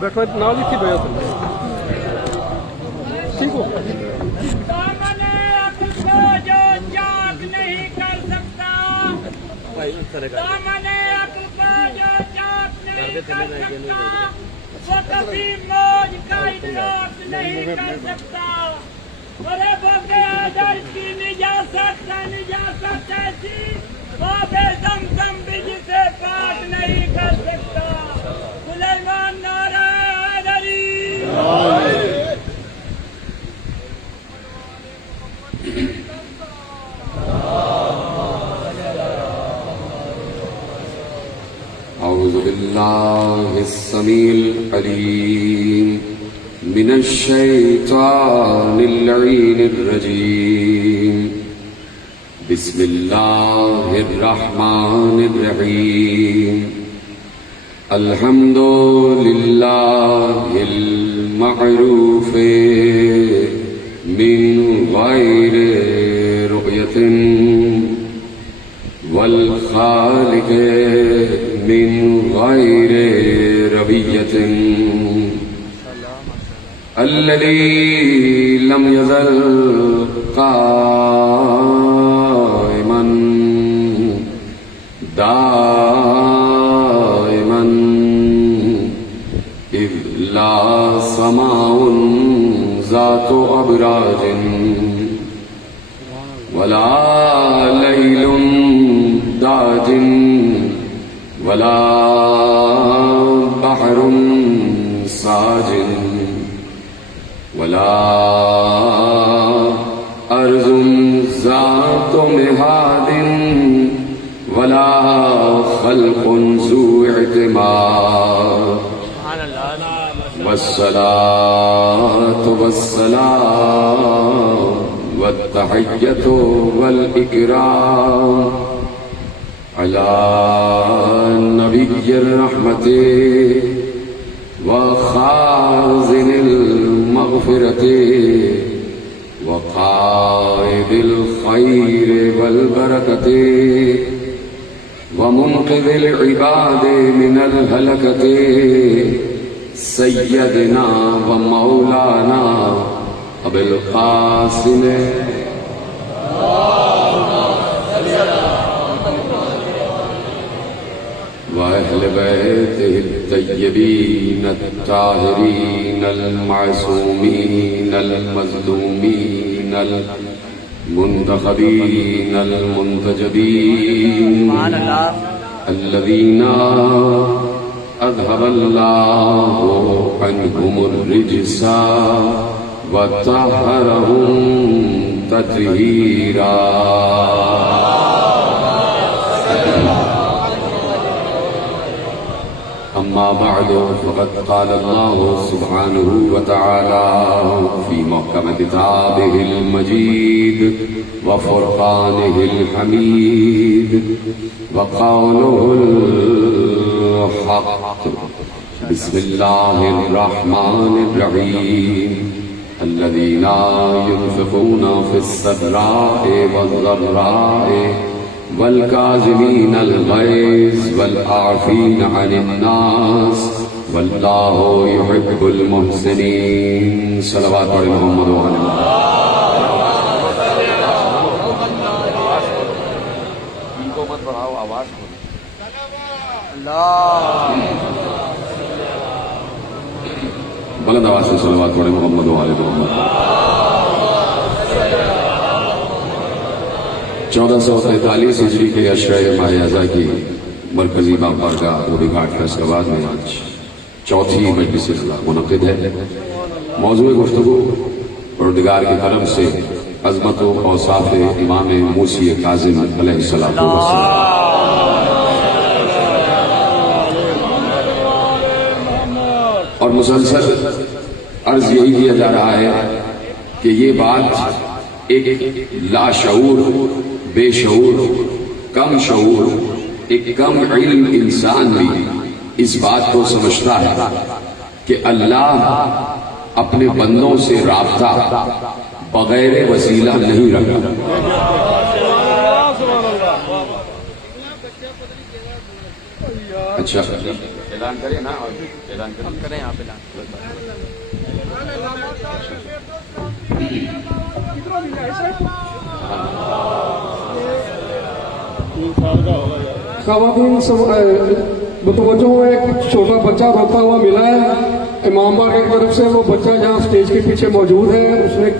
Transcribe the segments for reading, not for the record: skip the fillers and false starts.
بیٹھو نال ہی بھیا ٹھیک ہو أعوذ بالله السميع العليم من الشيطان اللعين الرجيم بسم الله الرحمن الرحيم الحمد لله المعروف من غير رؤية والخالق من غير ربية الذي لم يزل قائما دائما إذ لا سماء ذات أبراج ولا ليل داج ولا بحر ساجن ولا أرض ذات مهاد ولا خلق ذو اعتماد والصلاة والسلام والتحية والإكرام على نبي الرحمة وخازن المغفرة وقائد الخير والبركة ومنقذ العباد من الهلكة سيدنا ومولانا أبي القاسم وأهل بيته الطيبين الطاهرين المعصومين المظلومين المنتخبين المنتجبين الذين أذهب الله عنهم الرجس وطهرهم تطهيرا أما بعد فقد قال الله سبحانه وتعالى في محكم كتابه المجيد وفرقانه الحميد وقوله الحق بسم الله الرحمن الرحيم الذين ينفقون في السراء والضراء والكاظمين الغيظ والعافين عن الناس والله يحب المحسنين صلوات على محمد وعلى بلند آواز سے صلوات پڑھیں محمد وعلى محمد. 1443 ہجری کے اشرۂ ماہ اعضا کی مرکزی باغ بارگاہ روبی گھاٹ فیصل آباد میں آج چوتھی مجلس منعقد ہے. موضوع گفتگو پروردگار کے کرم سے عظمت و اوصاف امام موسی کاظم علیہ السلام اور مسلسل عرض یہی کیا جا رہا ہے کہ یہ بات ایک لاشعور، بے شعور، کم شعور، ایک کم علم انسان بھی اس بات کو سمجھتا ہے کہ اللہ اپنے بندوں سے رابطہ بغیر وسیلہ نہیں رکھتا. اچھا اعلان کریں نا، اور اعلان کریں آپ اعلان. خواتین متوجہ ہو، ایک چھوٹا بچہ روتا ہوا ملا ہے امام باغ کی طرف سے. وہ بچہ جہاں اسٹیج کے پیچھے موجود ہے، اس نے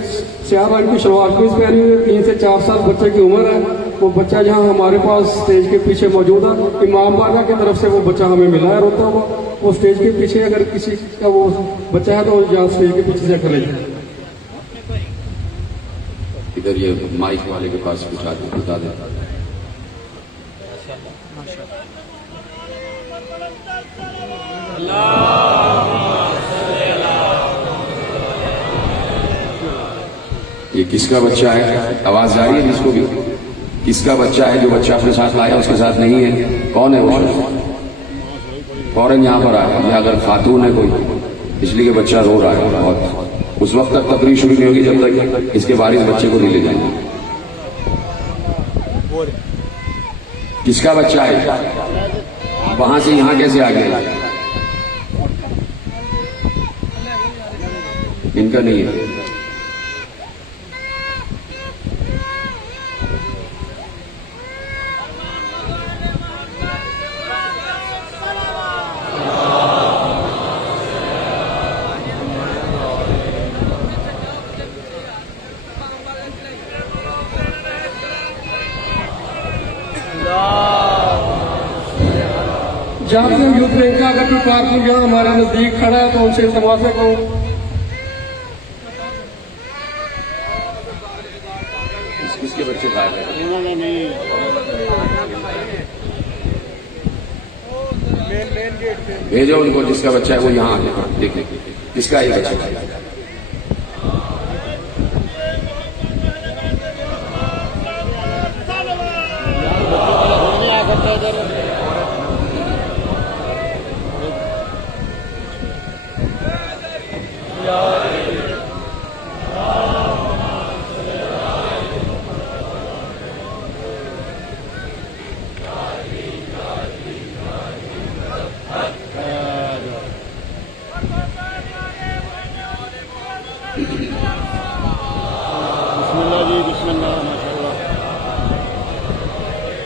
سیاہ رنگ کی شلوار قمیض پہنی ہوئی ہے. 3 سے 4 سال بچے کی عمر ہے. وہ بچہ جہاں ہمارے پاس اسٹیج کے پیچھے موجود ہے، امام باغ کی طرف سے وہ بچہ ہمیں ملا ہے روتا ہوا. وہ اسٹیج کے پیچھے اگر کسی کا وہ بچہ ہے تو جہاں اسٹیج کے پیچھے سے کھڑے جائے. ادھر یہ مائک والے کے پاس بتا دیں. یہ کس کا بچہ ہے؟ آواز جا رہی ہے جس کو بھی؟ کس کا بچہ ہے جو بچہ اپنے ساتھ لایا اس کے ساتھ نہیں ہے؟ کون ہے وہ؟ فوراً یہاں پر آئے. یا اگر خاتون ہے کوئی، اس لیے کہ بچہ رو رہا ہے بہت، اس وقت تک تقریر شروع نہیں ہوگی جب تک اس کے وارث بچے کو نہیں لے جائیں گے. کس کا بچہ ہے؟ وہاں سے یہاں کیسے آ گیا؟ ان کا نہیں ہے. جہاں سے یوتھ رینک کا اگر کوئی کارکن یہاں ہمارے نزدیک کھڑا ہے تو ان سے التماس ہے کہ کس کے بچے بھائی بھیجو ان کو، جس کا بچہ ہے وہ یہاں آ دیکھ لیں کس کا یہ بچہ ہے.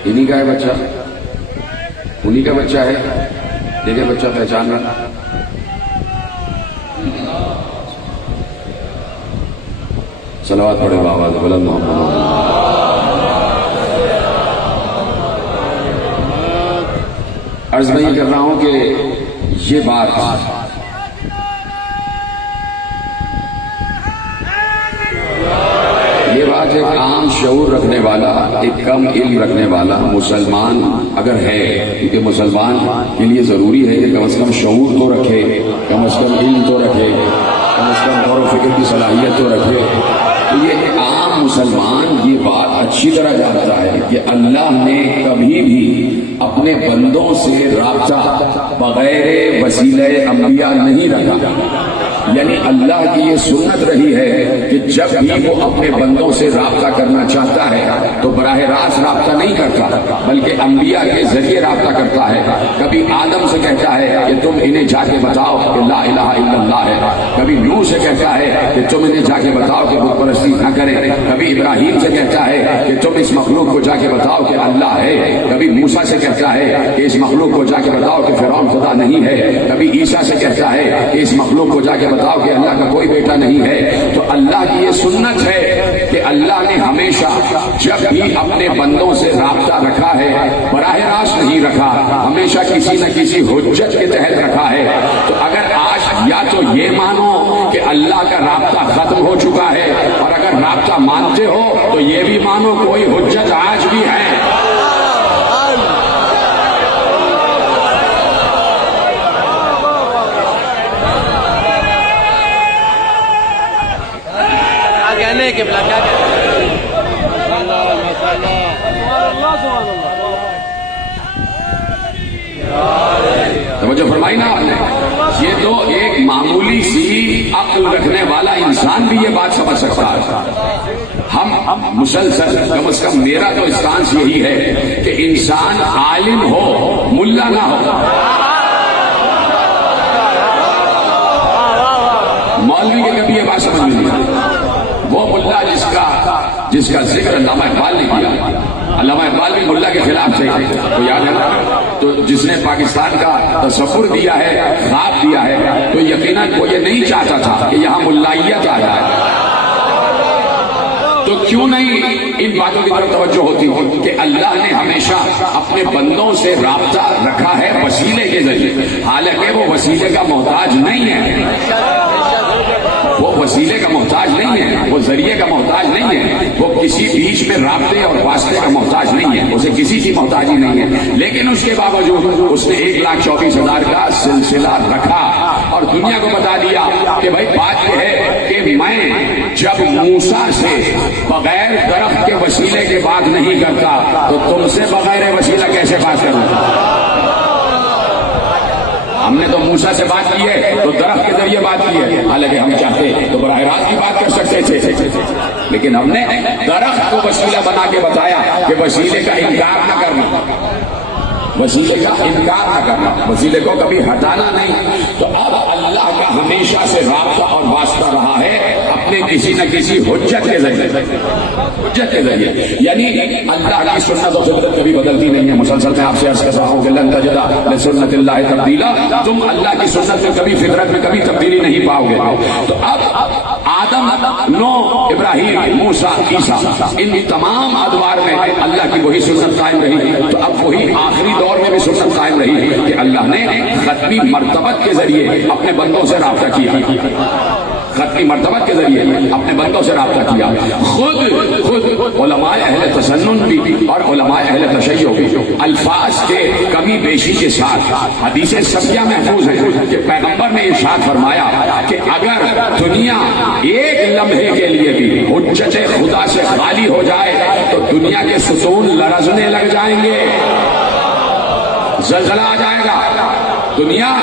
انہی کا ہے بچہ، انہی کا بچہ ہے. دیکھیں بچہ پہچان رہا. صلوات پڑھے بابا بلند محمد. عرض میں یہ کر رہا ہوں کہ یہ بات ایک عام شعور رکھنے والا، ایک کم علم رکھنے والا مسلمان اگر ہے، کیونکہ مسلمان کے لیے ضروری ہے کہ کم از کم شعور تو رکھے، کم از کم علم تو رکھے، کم از کم غور و فکر کی صلاحیت تو رکھے. تو یہ ایک عام مسلمان یہ بات اچھی طرح جانتا ہے کہ اللہ نے کبھی بھی اپنے بندوں سے رابطہ بغیر وسیلہ انبیاء نہیں رکھا. یعنی اللہ کی یہ سنت رہی ہے کہ جب بھی وہ اپنے بندوں سے رابطہ کرنا چاہتا ہے تو براہ راست رابطہ نہیں کرتا، بلکہ انبیاء کے ذریعے رابطہ کرتا ہے. کبھی آدم سے کہتا ہے کہ تم انہیں جا کے بتاؤ کہ لا الہ الا اللہ ہے. کبھی نوح سے کہتا ہے کہ تم انہیں جا کے بتاؤ کہ بت پرستی نہ کریں. کبھی ابراہیم سے کہتا ہے کہ تم اس مخلوق کو جا کے بتاؤ کہ اللہ ہے. کبھی موسیٰ سے کہتا ہے کہ اس مخلوق کو جا کے بتاؤ کہ فرعون خدا نہیں ہے. کبھی عیسیٰ سے کہتا ہے کہ اس مخلوق کو جا کے بتاؤ کہ اللہ کا کوئی بیٹا نہیں ہے. تو اللہ کی یہ سنت ہے کہ اللہ نے ہمیشہ جب بھی اپنے بندوں سے رابطہ رکھا ہے براہ راست نہیں رکھا، ہمیشہ کسی نہ کسی حجت کے تحت رکھا ہے. تو اگر آج یا تو یہ مانو کہ اللہ کا رابطہ ختم ہو چکا ہے، اور اگر رابطہ مانتے ہو تو یہ بھی مانو کوئی حجت آج بھی ہے. توجہ فرمائی نا آپ نے. یہ تو ایک معمولی سی عقل رکھنے والا انسان بھی یہ بات سمجھ سکتا ہے. ہم ہم مسلسل کم از کم میرا تو اسٹانس یہی ہے کہ انسان عالم ہو ملا نہ ہو. مولوی کے کبھی یہ بات سمجھ میں نہیں آئی. وہ ملا جس کا ذکر علامہ اقبال نے کیا. علامہ اقبال بھی ملا کے خلاف تھے, تو یاد ہے نا. تو جس نے پاکستان کا تصور دیا ہے, خواب دیا ہے, تو یقیناً وہ یہ نہیں چاہتا تھا کہ یہاں ملائیت آ جائے. تو کیوں نہیں ان باتوں کی طرف توجہ ہوتی کہ اللہ نے ہمیشہ اپنے بندوں سے رابطہ رکھا ہے وسیلے کے ذریعے, حالانکہ وہ وسیلے کا محتاج نہیں ہے. وہ وسیلے کا محتاج نہیں ہے, وہ ذریعے کا محتاج نہیں ہے, وہ کسی بیچ میں رابطے اور واسطے کا محتاج نہیں ہے, اسے کسی کی محتاجی نہیں ہے. لیکن اس کے باوجود اس نے 1,24,000 کا سلسلہ رکھا اور دنیا کو بتا دیا کہ بھائی بات یہ ہے کہ میں جب موسیٰ سے بغیر درخت کے وسیلے کے بات نہیں کرتا تو تم سے بغیر وسیلہ کیسے بات کروں. ہم نے تو موسیٰ سے بات کی ہے تو درخت کے ذریعے بات کی ہے, حالانکہ ہم چاہتے تو براہ راست کی بات کر سکتے تھے, لیکن ہم نے درخت کو وسیلہ بنا کے بتایا کہ وسیلے کا انکار نہ کرنا, وسیلے کا انکار نہ کرنا, وسیلے کو کبھی ہٹانا نہیں. تو اب اللہ کا ہمیشہ سے رابطہ اور واسطہ رہا ہے اپنے کسی نہ کسی حجت کے ذریعے, حجت کے ذریعے. یعنی اللہ کی سنت و فطرت کبھی بدلتی نہیں ہے. مسلسل میں آپ سے عرض کر رہا ہوں کہ لن تجد لسنت اللہ تبدیلا, تم اللہ کی سنت میں کبھی فطرت میں کبھی تبدیلی نہیں پاؤ گے. تو اب آدم, نوح, ابراہیم, موسیٰ, عیسیٰ, ان تمام ادوار میں اللہ کی وہی سنت قائم رہی. تو اب وہی آخری دور میں بھی سنت قائم رہی کہ اللہ نے ختمی مرتبت کے ذریعے اپنے بندوں سے رابطہ کیا, ختمی مرتبت کے ذریعے اپنے بندوں سے رابطہ کیا. خود علماء اہل تسنن بھی اور علماء اہل تشیع بھی الفاظ کے کمی بیشی کے ساتھ حدیثیں سبیہ محفوظ ہیں کہ پیغمبر نے ارشاد فرمایا کہ اگر دنیا ایک لمحے کے لیے بھی حجت خدا سے خالی ہو جائے تو دنیا کے ستون لرزنے لگ جائیں گے, زلزلہ آ جائے گا, دنیا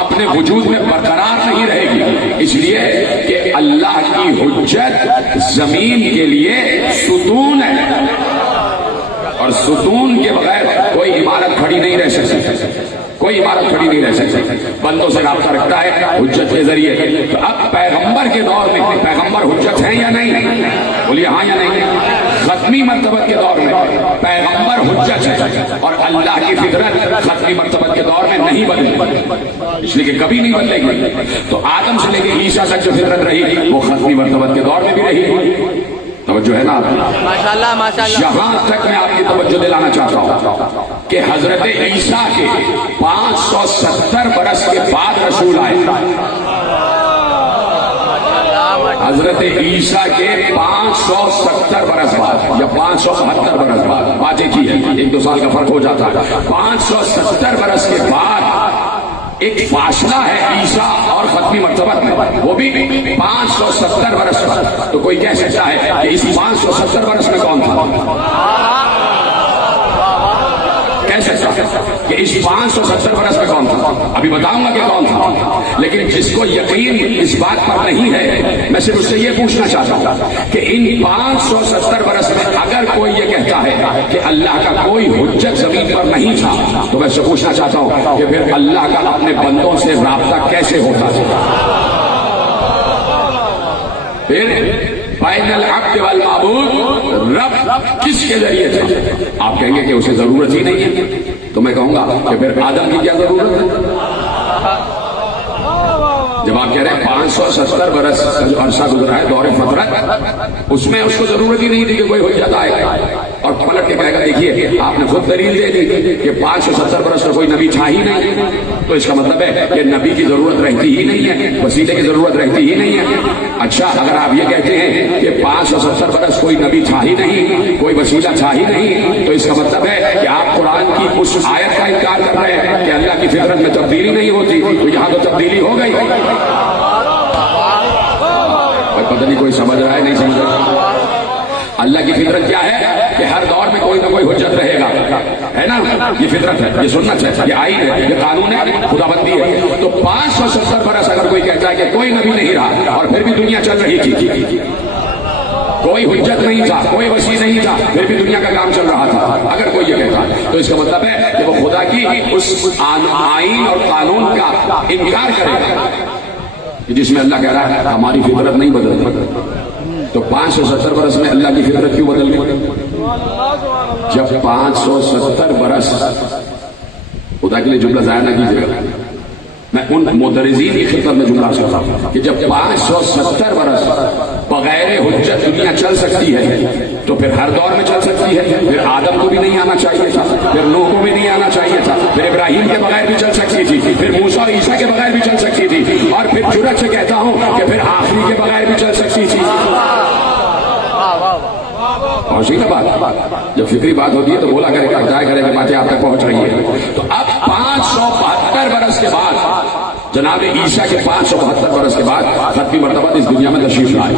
اپنے وجود میں برقرار نہیں رہے گی. اس لیے کہ اللہ کی حجت زمین کے لیے ستون ہے, اور ستون کے بغیر کوئی عمارت کھڑی نہیں رہ سکتی, کوئی عمارت کھڑی نہیں رہ سکتی. بندوں سے رابطہ رکھتا ہے حجت کے ذریعے. تو اب پیغمبر کے دور میں پیغمبر حجت ہیں یا نہیں؟ بولیے ہاں یا نہیں. ختمی مرتبت کے دور میں پیغمبر حجت ہے اور اللہ کی فطرت ختمی مرتبت کے دور میں نہیں بدلے, اس لیے کہ کبھی نہیں بدلے گی. تو آدم سے لے کے عیسیٰ تک جو فطرت رہی وہ ختمی مرتبت کے دور میں بھی رہی. توجہ ہے نا ماشاءاللہ ماشاءاللہ. یہاں تک میں آپ کی توجہ دلانا چاہتا ہوں کہ حضرت عیسیٰ کے 570 برس کے بعد رسول آئے. حضرت عیسیٰ کے 570 برس بعد یا 572 برس بعد, بات ایک ہی ہے, 1-2 سال کا فرق ہو جاتا ہے. 570 برس کے بعد ایک فاصلہ ہے عیسیٰ اور ختمی مرتبت میں, وہ بھی 570 برس کا. تو کوئی کہہ سکتا ہے کہ اس 570 برس میں کون تھا؟ کہہ سکتا ہے کہ اس 570 برس میں کون تھا؟ ابھی بتاؤں گا کہ کون تھا. لیکن جس کو یقین اس بات پر نہیں ہے, میں صرف اس سے یہ پوچھنا چاہتا ہوں کہ ان 570 برس میں اگر کوئی یہ کہتا ہے کہ اللہ کا کوئی حجت زمین پر نہیں تھا, تو میں سے پوچھنا چاہتا ہوں کہ پھر اللہ کا اپنے بندوں سے رابطہ کیسے ہوتا تھا؟ پھر بین العبد والمعبود رب کس کے ذریعے تھا؟ آپ کہیں گے کہ اسے ضرورت ہی نہیں ہے, تو میں کہوں گا کہ پھر آدم کی کیا ضرورت ہے؟ جب آپ کہہ رہے ہیں 570 برس کا جو عرصہ گزرا ہے دور فطرت, اس میں اس کو ضرورت ہی نہیں تھی کہ کوئی حجت آئے اور پلٹ کے کہے گا دیکھیے آپ نے خود دلیل دے دی کہ 570 برس کا کوئی نبی تھا ہی نہیں. تو اس کا مطلب ہے کہ نبی کی ضرورت رہتی ہی نہیں ہے, وسیلے کی ضرورت رہتی ہی نہیں ہے. اچھا, اگر آپ یہ کہتے ہیں کہ 570 برس کوئی نبی تھا ہی نہیں, کوئی وسیلہ تھا ہی نہیں, تو اس کا مطلب ہے کہ آپ قرآن کی اس آیت کا انکار کر رہے ہیں کہ اللہ کی فطرت میں تبدیلی نہیں ہوتی. تو یہاں تو تبدیلی ہو گئی. پتہ نہیں کوئی سمجھ رہا ہے نہیں سمجھ رہا. اللہ کی فطرت کیا ہے کہ ہر دور میں کوئی نہ کوئی حجت رہے گا, ہے نا. یہ فطرت ہے, یہ سنت ہے, یہ آئین ہے, یہ قانون ہے, خدا بندی ہے. تو 570 برس اگر کوئی کہتا ہے کہ کوئی نبی نہیں رہا اور پھر بھی دنیا چل رہی تھی, کوئی حجت نہیں تھا، کوئی وسیع نہیں تھا، پھر بھی دنیا کا کام چل رہا تھا، اگر کوئی یہ کہتا تو اس کا مطلب ہے کہ وہ خدا کی اس آئین اور قانون کا انکار کرے گا جس میں اللہ کہہ رہا ہے ہماری فطرت نہیں بدلتی۔ تو 570 برس میں اللہ کی فطرت کیوں بدل گئی؟ جب 570 برس، خدا کے لیے جملہ ضائع نہ کیجیے گا، میں ان مدرسین کی خدمت میں جملہ کرتا ہوں کہ جب 570 برس بغیر حجت دنیا چل سکتی ہے تو پھر ہر دور میں چل سکتی ہے۔ پھر آدم کو بھی نہیں آنا چاہیے تھا، پھر نوح کو بھی نہیں آنا چاہیے تھا، پھر ابراہیم کے بغیر بھی چل سکتی تھی، پھر موسیٰ اور عیسیٰ کے بغیر بھی چل سکتی تھی، اور پھر جرأت سے کہتا ہوں کہ پھر آخری کے بغیر بھی چل سکتی تھی۔ اور صحیح نا بات؟ جب فکری بات ہوتی ہے تو بولا کرے گا، بتایا کرے گا، باتیں آپ تک پہنچ رہی ہیں۔ تو اب 572 برس کے بعد جناب عیسیٰ کے 572 برس کے بعد ختمی مرتبہ اس دنیا میں تشریف لائے،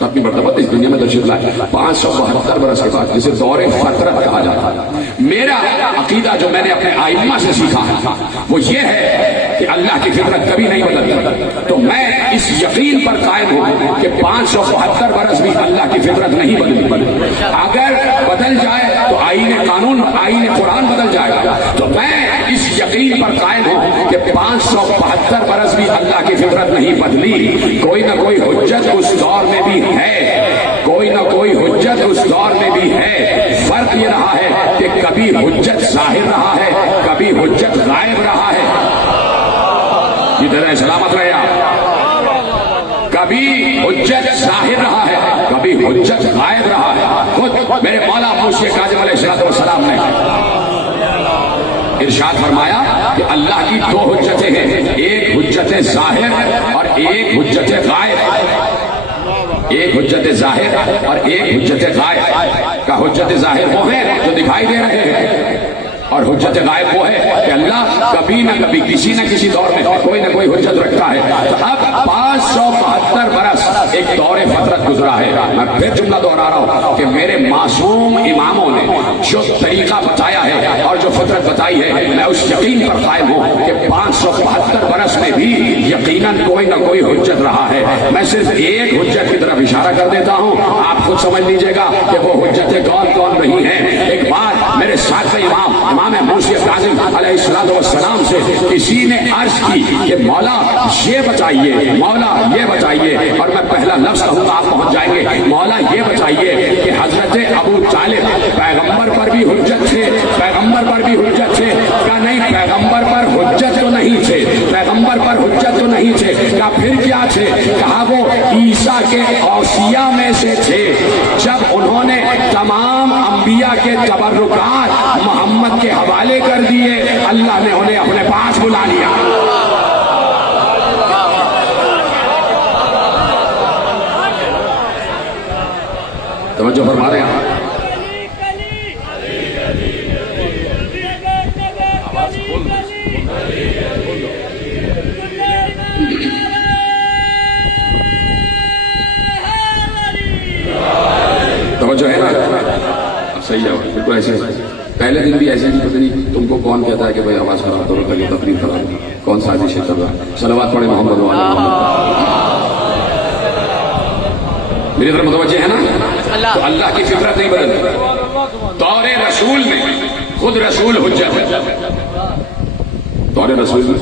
ختمی مرتبہ اس دنیا میں تشریف لائے 572 برس کے بعد، جسے دور فطرت کہا جاتا ہے۔ میرا عقیدہ جو میں نے اپنے ائمہ سے سیکھا وہ یہ ہے کہ اللہ کی فطرت کبھی نہیں بدلتی، تو میں اس یقین پر قائم ہوں کہ 572 برس بھی اللہ کی فطرت نہیں بدلی۔ اگر بدل جائے تو آئین قانون، آئین قرآن بدل جائے گا، تو میں اس یقین پر قائم ہوں کہ 572 برس بھی اللہ کی فطرت نہیں بدلی۔ کوئی نہ کوئی حجت اس دور میں بھی ہے، کوئی نہ کوئی حجت اس دور میں بھی ہے۔ فرق یہ رہا ہے کہ کبھی حجت ظاہر رہا ہے، کبھی حجت غائب رہا ہے۔ یہ طرح سلامت رہے آپ، کبھی حجت ظاہر رہا ہے، کبھی حجت غائب رہا ہے۔ خود میرے مولا موسی کاظم علیہ السلام نے ارشاد فرمایا کہ اللہ کی دو حجتیں ہیں، ایک حجت ظاہر اور ایک حجت غائب، ایک حجت ظاہر اور ایک حجت غائب۔ کا حجت ظاہر وہ ہے جو دکھائی دے رہے ہیں، اور حجت غائب وہ ہے کہ اللہ کبھی نہ کبھی کسی نہ کسی دور میں کوئی نہ کوئی حجت رکھتا ہے۔ تو اب 572 برس ایک دور فطرت گزرا ہے۔ میں پھر جملہ دوہرا رہا ہوں کہ میرے معصوم اماموں نے جو طریقہ بتایا ہے اور جو فطرت بتائی ہے، میں اس یقین پر قائم ہوں کہ 572 برس میں بھی یقیناً کوئی نہ کوئی حجت رہا ہے۔ میں صرف ایک حجت کی طرف اشارہ کر دیتا ہوں، آپ خود سمجھ لیجئے گا کہ وہ حجتیں کون کون رہی ہیں۔ ایک بار میرے ساتھ امام موسی کاظم علیہ السلام سے کسی نے عرض کی کہ مولا یہ بتائیے، مولا یہ بتائیے، اور میں پہلا لفظ کہوں گا آپ پہنچ جائیں گے، مولا یہ بتائیے کہ حضرت ابو طالب پیغمبر پر بھی حجت تھے، پیغمبر پر بھی حجت تھے؟ کہا نہیں، پیغمبر پر حجت تو نہیں تھے، پیغمبر پر حجت تو نہیں تھے۔ کہا پھر کیا تھے؟ کہا وہ عیسیٰ کے اوصیاء میں سے تھے، جب انہوں نے تمام انبیاء کے تبرکات محمد کے حوالے کر دیے، اللہ نے انہیں اپنے پاس بلا لیا۔ توجہ فرما رہے ہیں؟ توجہ ہے نا؟ صحیح ہے، بالکل ایسے پہلے دن بھی ایسے نہیں، پتہ نہیں تم کو کون کہتا ہے کہ بھائی آواز خراب کرو تاکہ تقریر خراب ہو، کون سازش کر رہا ہے؟ صلوات پڑھے محمد وعلی محمد۔ میری طرف متوجہ ہے نا؟ تو اللہ کی فطرت نہیں بدلتی۔ دور رسول میں خود رسول حجت ہے، دور رسول میں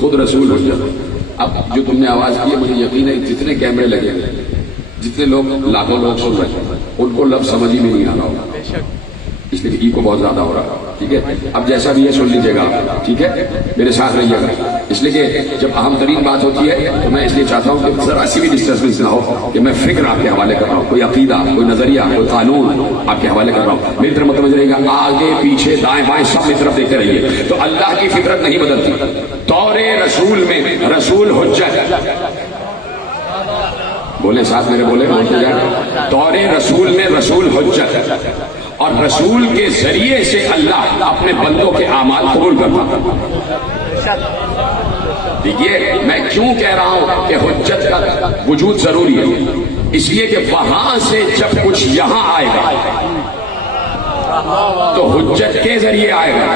خود رسول حجت ہے۔ اب جو تم نے آواز کی ہے، مجھے یقین ہے جتنے کیمرے لگے ہیں، جتنے لوگ لاکھوں لوگ سن رہے ہیں، ان کو لفظ سمجھ ہی میں نہیں آ رہا ہوگا، اس لیے ای کو بہت زیادہ ہو رہا ہے۔ ٹھیک ہے، اب جیسا بھی ہے سن لیجیے گا، ٹھیک ہے، میرے ساتھ رہیے گا، اس لیے کہ جب اہم ترین بات ہوتی ہے تو میں اس لیے چاہتا ہوں کہ ذرا سی بھی ڈسٹربنس نہ ہو، کہ میں فکر آپ کے حوالے کر رہا ہوں، کوئی عقیدہ، کوئی نظریہ، کوئی قانون آپ کے حوالے کر رہا ہوں، میری طرف متوجہ رہے گا، آگے پیچھے دائیں بائیں سب میری طرف دیکھتے رہیے۔ تو اللہ کی فطرت نہیں بدلتی، دور رسول میں رسول حجت، بولے ساتھ میرے، بولے دور رسول میں رسول حجت، اور رسول کے ذریعے سے اللہ اپنے بندوں کے اعمال قبول کرتا۔ دیکھیے میں کیوں کہہ رہا ہوں کہ حجت کا وجود ضروری ہے، اس لیے کہ وہاں سے جب کچھ یہاں آئے گا تو حجت کے ذریعے آئے گا،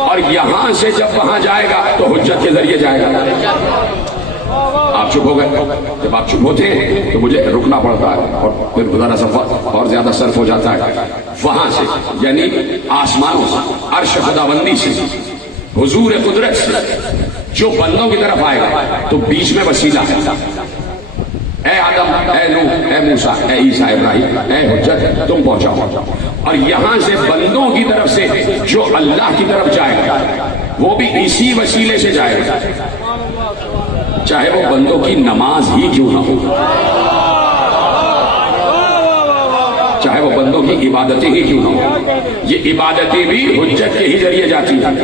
اور یہاں سے جب وہاں جائے گا تو حجت کے ذریعے جائے گا۔ آپ چپ ہو گئے. جب آپ چپ ہوتے ہیں تو مجھے رکنا پڑتا ہے اور پھر ذرا سا اور زیادہ صرف ہو جاتا ہے. وہاں سے یعنی آسمانوں سے، عرش خداوندی سے، حضور قدرت سے جو بندوں کی طرف آئے گا تو بیچ میں وسیلہ ہے. اے آدم، اے نوح، اے موسیٰ، اے عیسیٰ، ابراہیم، اے حجت، تم پہنچاؤ. اور یہاں سے بندوں کی طرف سے جو اللہ کی طرف جائے گا وہ بھی اسی وسیلے سے جائے گا، چاہے وہ بندوں کی نماز ہی کیوں نہ ہو، چاہے وہ بندوں کی عبادتیں ہی کیوں نہ ہو. یہ عبادتیں بھی حجت کے ہی ذریعے جاتی ہیں.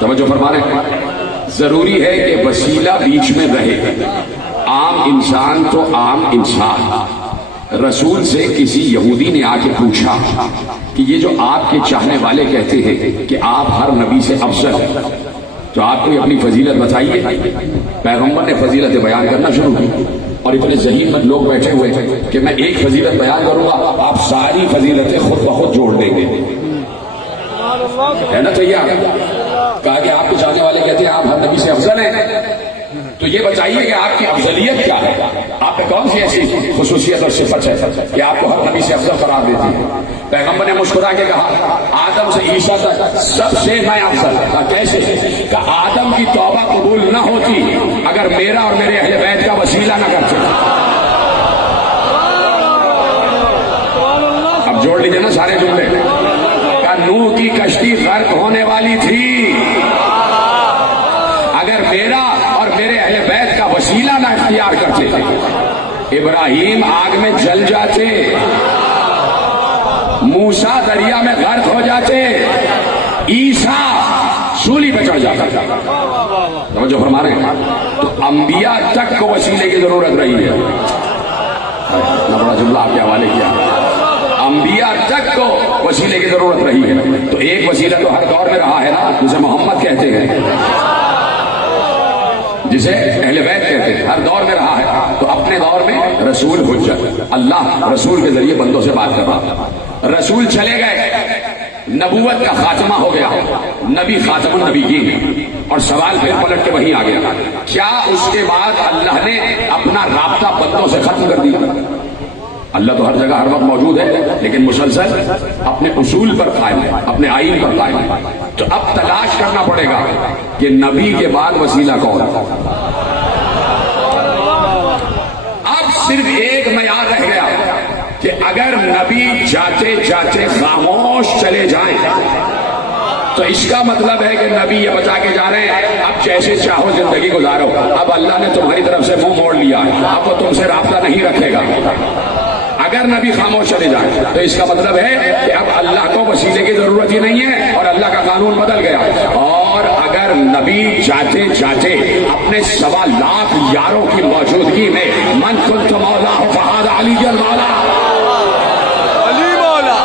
توجہ فرما رہے ہیں. ضروری ہے کہ وسیلہ بیچ میں رہے. عام انسان تو عام انسان. رسول سے کسی یہودی نے آ کے پوچھا کہ یہ جو آپ کے چاہنے والے کہتے ہیں کہ آپ ہر نبی سے افضل ہیں، تو آپ کو اپنی فضیلت بتائیے. پیغمبر نے فضیلت بیان کرنا شروع کی اور اتنے ذہین مند لوگ بیٹھے ہوئے ہیں کہ میں ایک فضیلت بیان کروں گا، آپ ساری فضیلتیں خود بخود جوڑ دیں گے. ہے نا تیار؟ کہا کہ آپ کے چاہنے والے کہتے ہیں آپ ہر نبی سے افضل ہیں، تو یہ بتائیے کہ آپ کی افضلیت کیا ہے، آپ میں کون سی ایسی خصوصیت اور صفت ہے کہ آپ کو ہر نبی سے افضل قرار دیتی ہے. پیغمبر نے مسکرا کے کہا آدم سے عیسیٰ تک سب سے میں افضل. کہا کیسے؟ کہ آدم کی توبہ قبول نہ ہوتی اگر میرا اور میرے اہل بیت کا وسیلہ نہ کرتے. اب جوڑ لیجیے نا سارے جملے. کہ نوح کی کشتی غرق ہونے والی تھی اگر میرا اور میرے اہل بیت کا وسیلہ نہ اختیار کرتے. ابراہیم آگ میں جل جاتے، موسیٰ دریا میں غرق ہو جاتے، عیسیٰ سولی پہ چڑھ جاتا. جو فرما رہے ہیں تو انبیاء تک کو وسیلے کی ضرورت رہی ہے. بڑا جملہ آپ کے حوالے کیا. انبیاء تک کو وسیلے کی ضرورت رہی ہے. تو ایک وسیلہ تو ہر دور میں رہا ہے نا، جسے محمد کہتے ہیں، جسے اہل بیت کہتے ہیں، ہر دور میں رہا ہے. تو اپنے دور میں رسول حجت، اللہ رسول کے ذریعے بندوں سے بات کر رہا. رسول چلے گئے، نبوت کا خاتمہ ہو گیا، نبی خاتم النبیین، اور سوال پھر پلٹ کے وہیں آ گیا. کیا اس کے بعد اللہ نے اپنا رابطہ بندوں سے ختم کر دیا؟ اللہ تو ہر جگہ ہر وقت موجود ہے لیکن مسلسل اپنے اصول پر قائم ہے، اپنے آئین پر قائم ہے. تو اب تلاش کرنا پڑے گا کہ نبی کے بعد وسیلہ کون. اب صرف ایک معیار رہ گیا کہ اگر نبی جاتے جاتے خاموش چلے جائیں تو اس کا مطلب ہے کہ نبی یہ بتا کے جا رہے ہیں اب جیسے چاہو زندگی گزارو، اب اللہ نے تمہاری طرف سے منہ موڑ لیا، اب وہ تم سے رابطہ نہیں رکھے گا. اگر نبی خاموش چلے جائے تو اس کا مطلب ہے کہ اب اللہ کو وسیلے کی ضرورت ہی نہیں ہے اور اللہ کا قانون بدل گیا. اور اگر نبی جاتے جاتے اپنے 1.25 لاکھ یاروں کی موجودگی میں من کنت مولا فہذا علی المولا، علی مولا،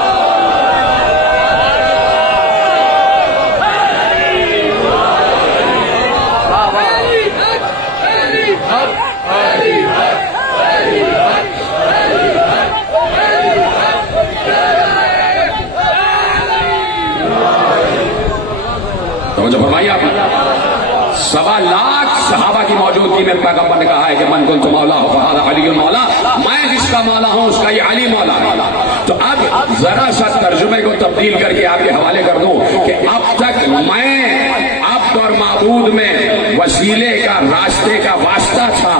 فرمائیے آپ 1.25 لاکھ صحابہ کی موجودگی میں پیغمبر نے کہا ہے کہ من کنت مولا فہذا علی المولا، میں جس کا مولا ہوں اس کا یہ علی مولا. تو اب ذرا سا ترجمے کو تبدیل کر کے آپ کے حوالے کر دوں کہ اب تک میں عبد اور معبود میں وسیلے کا، راستے کا واسطہ تھا،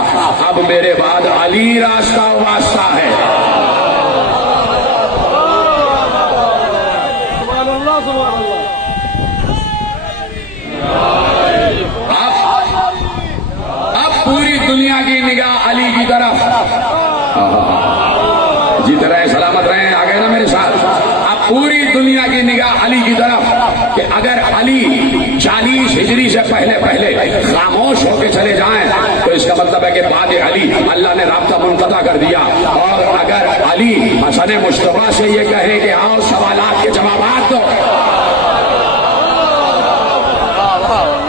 اب میرے بعد علی راستہ و واسطہ ہے. دنیا کی نگاہ علی کی طرف. جی طرح سلامت رہیں، آ گئے نا میرے ساتھ. اب پوری دنیا کی نگاہ علی کی طرف کہ اگر علی 40 ہجری سے پہلے خاموش ہو کے چلے جائیں تو اس کا مطلب ہے کہ بعد علی اللہ نے رابطہ منقطع کر دیا. اور اگر علی حسن مصطفیٰ سے یہ کہے کہ آؤ سوالات کے جوابات دو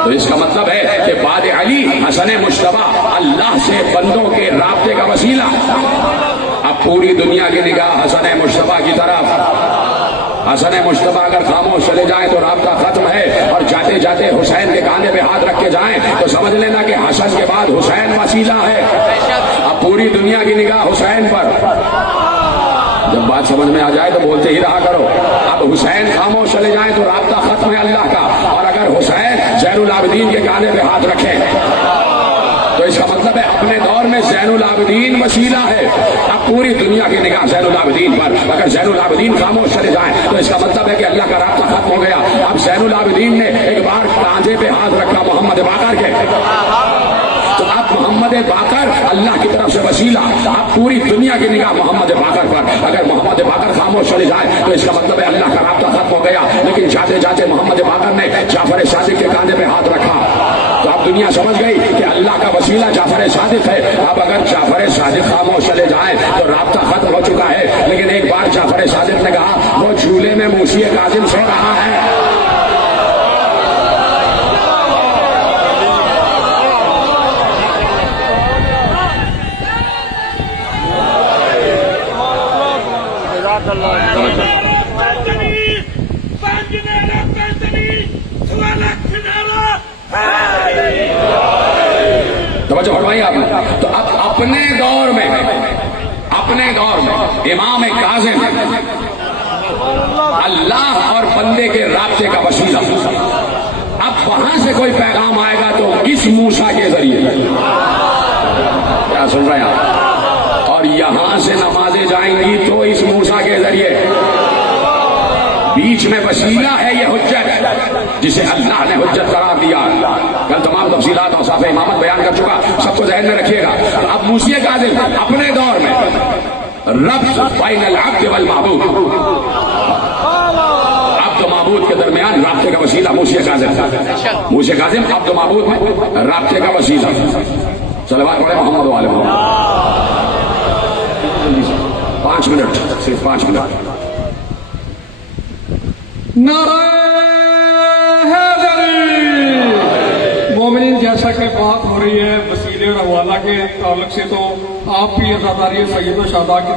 تو اس کا مطلب ہے کہ بعد علی حسن مصطفیٰ اللہ سے بندوں کے رابطے کا وسیلہ. اب پوری دنیا کی نگاہ حسن مصطفیٰ کی طرف. حسن مصطفیٰ اگر خاموش چلے جائیں تو رابطہ ختم ہے، اور جاتے جاتے جاتے حسین کے کاندھے پہ ہاتھ رکھ کے جائیں تو سمجھ لینا کہ حسن کے بعد حسین وسیلہ ہے. اب پوری دنیا کی نگاہ حسین پر. جب بات سمجھ میں آ جائے تو بولتے ہی رہا کرو. اب حسین خاموش چلے جائیں تو رابطہ ختم ہے اللہ کا. اور اگر حسین زین العابدین کے کاندھے پہ ہاتھ رکھے تو اس کا مطلب ہے اپنے دور میں زین العابدین وسیلہ ہے. اب پوری دنیا کی نگاہ زین العابدین پر. اگر زین العابدین خاموش چلے جائیں تو اس کا مطلب ہے کہ اللہ کا رابطہ ختم ہو گیا. اب زین العابدین نے ایک بار کاندھے پہ ہاتھ رکھا محمد باقر کے, تو اب محمد باقر اللہ کی طرف سے وسیلہ. اب پوری دنیا کی نگاہ محمد باقر پر. اگر محمد باقر خاموش چلے جائے تو اس کا مطلب ہے اللہ کا رابطہ ختم ہو گیا. لیکن جاتے جاتے محمد باقر نے جعفر صادق کے کاندھے پہ ہاتھ رکھا تو اب دنیا سمجھ گئی کہ اللہ کا وسیلہ جعفر صادق ہے. اب اگر جعفر صادق خاموش چلے جائیں تو رابطہ ختم ہو چکا ہے. لیکن ایک بار جعفر صادق نے کہا وہ جھولے میں موسی کاظم سو رہا ہے. توجہ فرمائیے آپ نے. تو اب اپنے دور میں امام کاظم اللہ اور بندے کے رابطے کا وسیلہ. اب وہاں سے کوئی پیغام آئے گا تو اس موسیٰ کے ذریعے, کیا سن رہے ہیں آپ, اور یہاں سے نمازیں جائیں گی تو اس موسیٰ کے ذریعے. بیچ میں وسیلہ ہے یہ حجت جسے اللہ نے حجت قرار دیا. کل تمام تفصیلات اور صاحب امامت بیان کر چکا, سب کو ذہن میں رکھیے گا. اب موسی کاظم اپنے دور میں ربط بین العبد والمعبود, عبد و معبود کے درمیان رابطے کا وسیلہ موسی کاظم عبد و معبود میں رابطے کا وسیلہ. صلوات پڑھیں محمد و آل محمد. 5 منٹ, صرف 5 منٹ. نعرہ حیدری. مومنین, جیسا کہ بات ہو رہی ہے وسیلے اور حوالہ کے تعلق سے, تو آپ بھی عزاداری سید و شہداء کی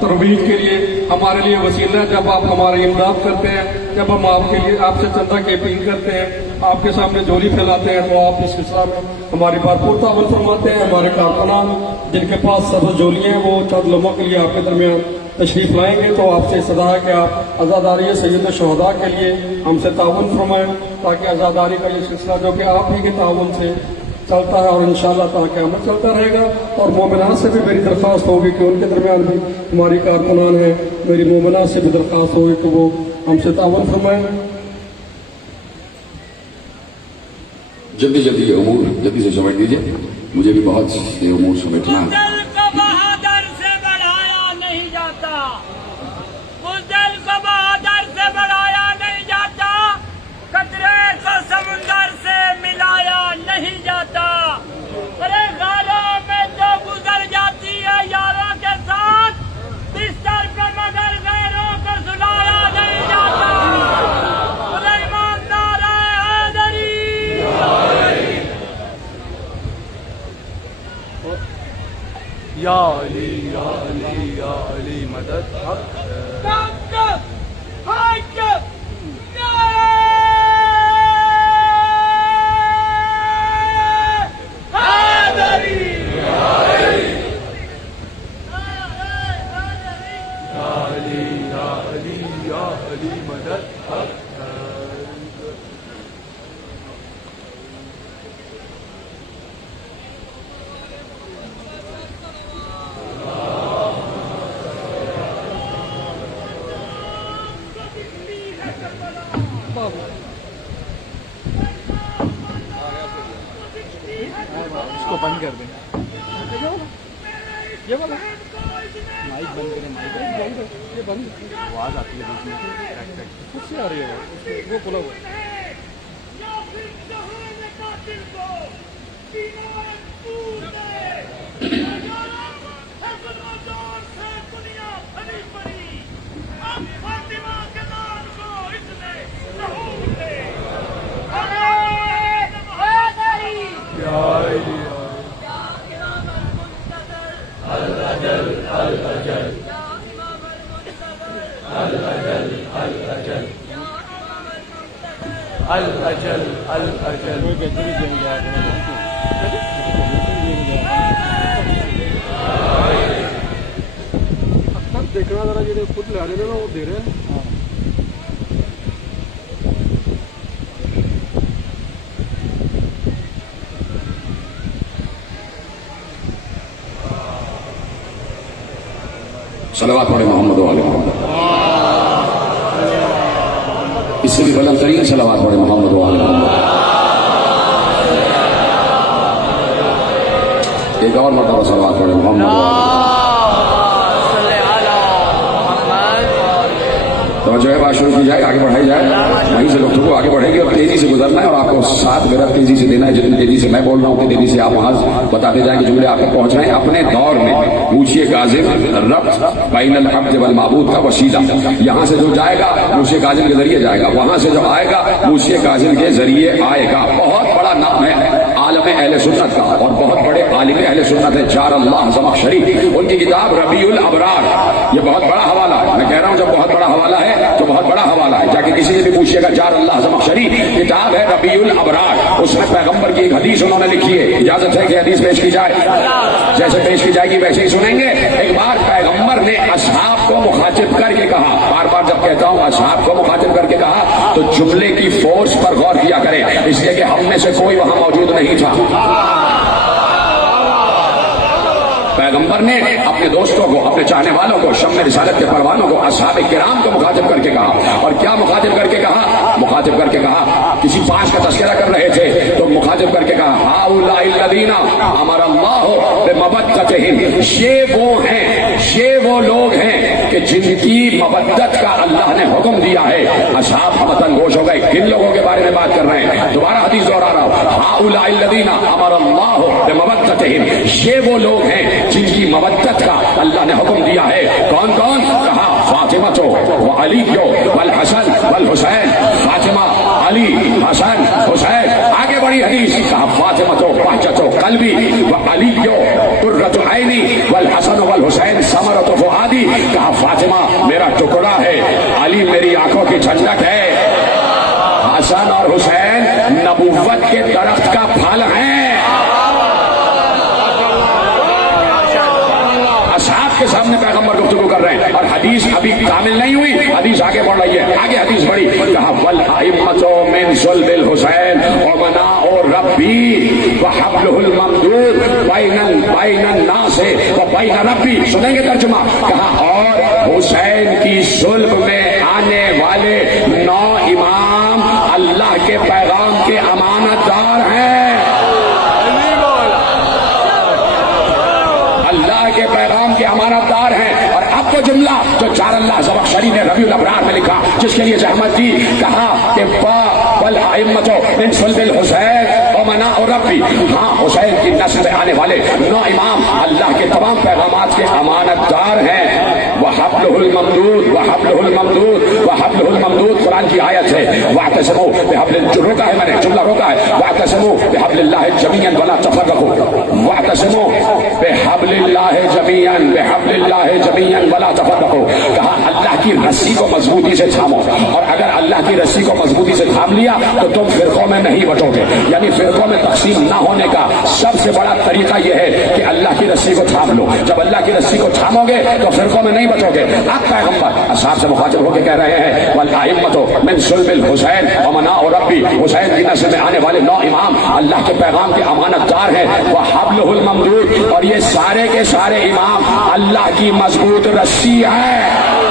ترویج کے لیے ہمارے لیے وسیلہ ہے. جب آپ ہماری امداد کرتے ہیں, جب ہم آپ کے لیے آپ سے چندہ کی اپیل کرتے ہیں, آپ کے سامنے جولی پھیلاتے ہیں, تو آپ اس سلسلہ میں ہماری بات پر تعاون فرماتے ہیں. ہمارے کارکنان جن کے پاس سبز جولیاں ہیں وہ چند لمحوں کے لیے آپ کے درمیان تشریف لائیں گے. تو آپ سے صدا ہے کہ آپ عزاداری سید الشہداء کے لیے ہم سے تعاون فرمائیں, تاکہ عزاداری کا یہ سلسلہ جو کہ آپ ہی کے تعاون سے چلتا ہے اور انشاءاللہ تا قیامت چلتا رہے گا. اور مومنات سے بھی میری درخواست ہوگی کہ ان کے درمیان بھی ہماری کارکنان ہیں, میری مومنات سے بھی درخواست ہوگی کہ وہ ہم سے تعاون فرمائیں. جلدی جلدی یہ امور جلدی سے سمیٹ دیجیے, مجھے بھی بہت یہ امور سمیٹنا ہے. سمندر سے ملایا نہیں جاتا. ارے غاروں میں جو گزر جاتی ہے یاروں کے ساتھ, بستر پہ مگر غیروں کو سلایا نہیں جاتا. سلیمان نعرہ حیدری. یا علی یا علی یا علی مدد حق اس کو بند کر دیں. یہ والا مائک بند کریں, مائک یہ بند, آواز آتی ہے بیچ میں کچھ سے آ رہی ہے, وہ کھلا ہوا ہے. الاجل الاجل وہ کہتے ہیں جنگ دیکھنا ذرا جی خود لے رہے نا وہ دے رہے ہیں صلوات پڑھے محمد و آل محمد اس سے بھی بلند ترین صلوات پڑھے محمد و آل محمد ایک اور مرتبہ صلوات پڑھے محمد و آل توجہ ہے بات شروع کی جائے آگے بڑھائی جائے وہیں سے لوگوں کو آگے بڑھے گی اور تیزی سے گزرنا ہے اور آپ کو ساتھ میرا تیزی سے دینا ہے جتنی تیزی سے میں بول رہا ہوں اتنی تیزی سے آپ وہاں بتاتے جائیں کہ جملے آپ تک پہنچ رہے ہیں اپنے دور میں موشی کاظم ربط بین الحق والمعبود کا وسیلہ یہاں سے جو جائے گا موشی کاظم کے ذریعے جائے گا وہاں سے جو آئے گا موشی کاظم کے ذریعے آئے گا بہت بڑا نام ہے عالم اہل سنت کا اور بہت بڑے عالم اہل سنت ہے جار اللہ زمخشری ان کی کتاب ربیع الابرار یہ بہت بڑا حوالہ ہے میں کہہ رہا ہوں جب بہت بڑا حوالہ ہے تو بہت بڑا حوالہ ہے جا کے کسی سے بھی پوچھیے گا جار اللہ زمخشری کتاب ہے ربیع الابرار اس میں پیغمبر کی ایک حدیث انہوں نے لکھی ہے اجازت ہے کہ حدیث پیش کی جائے جیسے پیش کی جائے گی ویسے ہی سنیں گے ایک بار پیغمبر نے اصحاب کو مخاطب کر کے کہا بار بار جب کہتا ہوں اصحاب کو مخاطب کر کے کہا تو جملے کی فورس پر غور کیا کریں اس لیے کہ ہم میں سے کوئی وہاں موجود نہیں تھا پیغمبر نے اپنے دوستوں کو اپنے چاہنے والوں کو شم رسالت کے پروانوں کو اصحاب کرام کو مخاطب کر کے کہا اور کیا مخاطب کر کے کہا مخاطب کر کے کہا کسی پانچ کا تذکرہ کر رہے تھے تو مخاطب کر کے کہا ہؤلاء الذین امر اللہ بمودتہم یہ وہ لوگ ہیں کہ جن کی مودت کا اللہ نے حکم دیا ہے اصحاب وطن گوش ہو گئے کن لوگوں کے بارے میں بات کر رہے ہیں دوبارہ حدیث دوہرا رہا ہوں ہؤلاء الذین امر اللہ بمودتہم یہ وہ لوگ ہیں جن کی مودت کا اللہ نے حکم دیا ہے کون کون کہا فاطمہ و علی والحسن والحسین فاطمہ علی حسن حسین آگے بڑی حدیث کہا فاطمہ بہجت قلبی و علی قرۃ عینی والحسن والحسین ثمرۃ فؤادی کہا فاطمہ میرا ٹکڑا ہے علی میری آنکھوں کی ٹھنڈک ہے حسن اور حسین نبوت کے درخت کا پھل ہیں کے سامنے پیغمبر گفتگو کر رہے ہیں اور حدیث ابھی کامل نہیں ہوئی حدیث آگے بڑھ رہی ہے آگے حدیث بڑھی کہا والائمۃ من صلب الحسین ومناء ربی وحبلہ الممدود بین الناس وبین ربی سنیں گے ترجمہ کہا اور حسین کی صلب میں آنے والے 9 امام اللہ کے پیغام کے امانت دار ہیں کے پیغام کے امانت دار ہیں اور اب وہ جملہ جو جار اللہ زمخشری نے ربیع الابرار میں لکھا جس کے لیے زحمت دی کہا کہ والائمۃ من صلب الحسین ومناء ربی ہاں حسین کی نسل میں آنے والے 9 امام اللہ کے تمام پیغامات کے امانت دار ہیں وحبلہ الممدود وحبلہ الممدود وحبلہ الممدود قرآن کی آیت ہے واعتصموا بحبل روکا ہے میں نے جملہ روکا ہے واعتصموا بحبل اللہ جمیعا ولا تفرقوا واعتصموا بحبل اللہ جمیعا بحبل اللہ جمیعا ولا تفرقوا کہا اللہ کی رسی کو مضبوطی سے تھامو اور اگر اللہ کی رسی کو مضبوطی سے تھام لیا تو تم فرقوں میں نہیں بٹو گے یعنی فرقوں میں تقسیم نہ ہونے کا سب سے بڑا طریقہ یہ ہے کہ اللہ کی رسی کو تھام لو جب اللہ کی رسی کو تھامو گے تو فرقوں میں نہیں بچو گے اب پیغمبر اصحاب سے مخاطب ہو کے کہہ رہے ہیں والائمۃ من صلب الحسین ومناء ربی حسین کی نسل میں آنے والے 9 امام اللہ کے پیغام کے امانت دار ہیں وحبلہ الممدود اور یہ سارے کے سارے امام اللہ کی مضبوط رسی ہے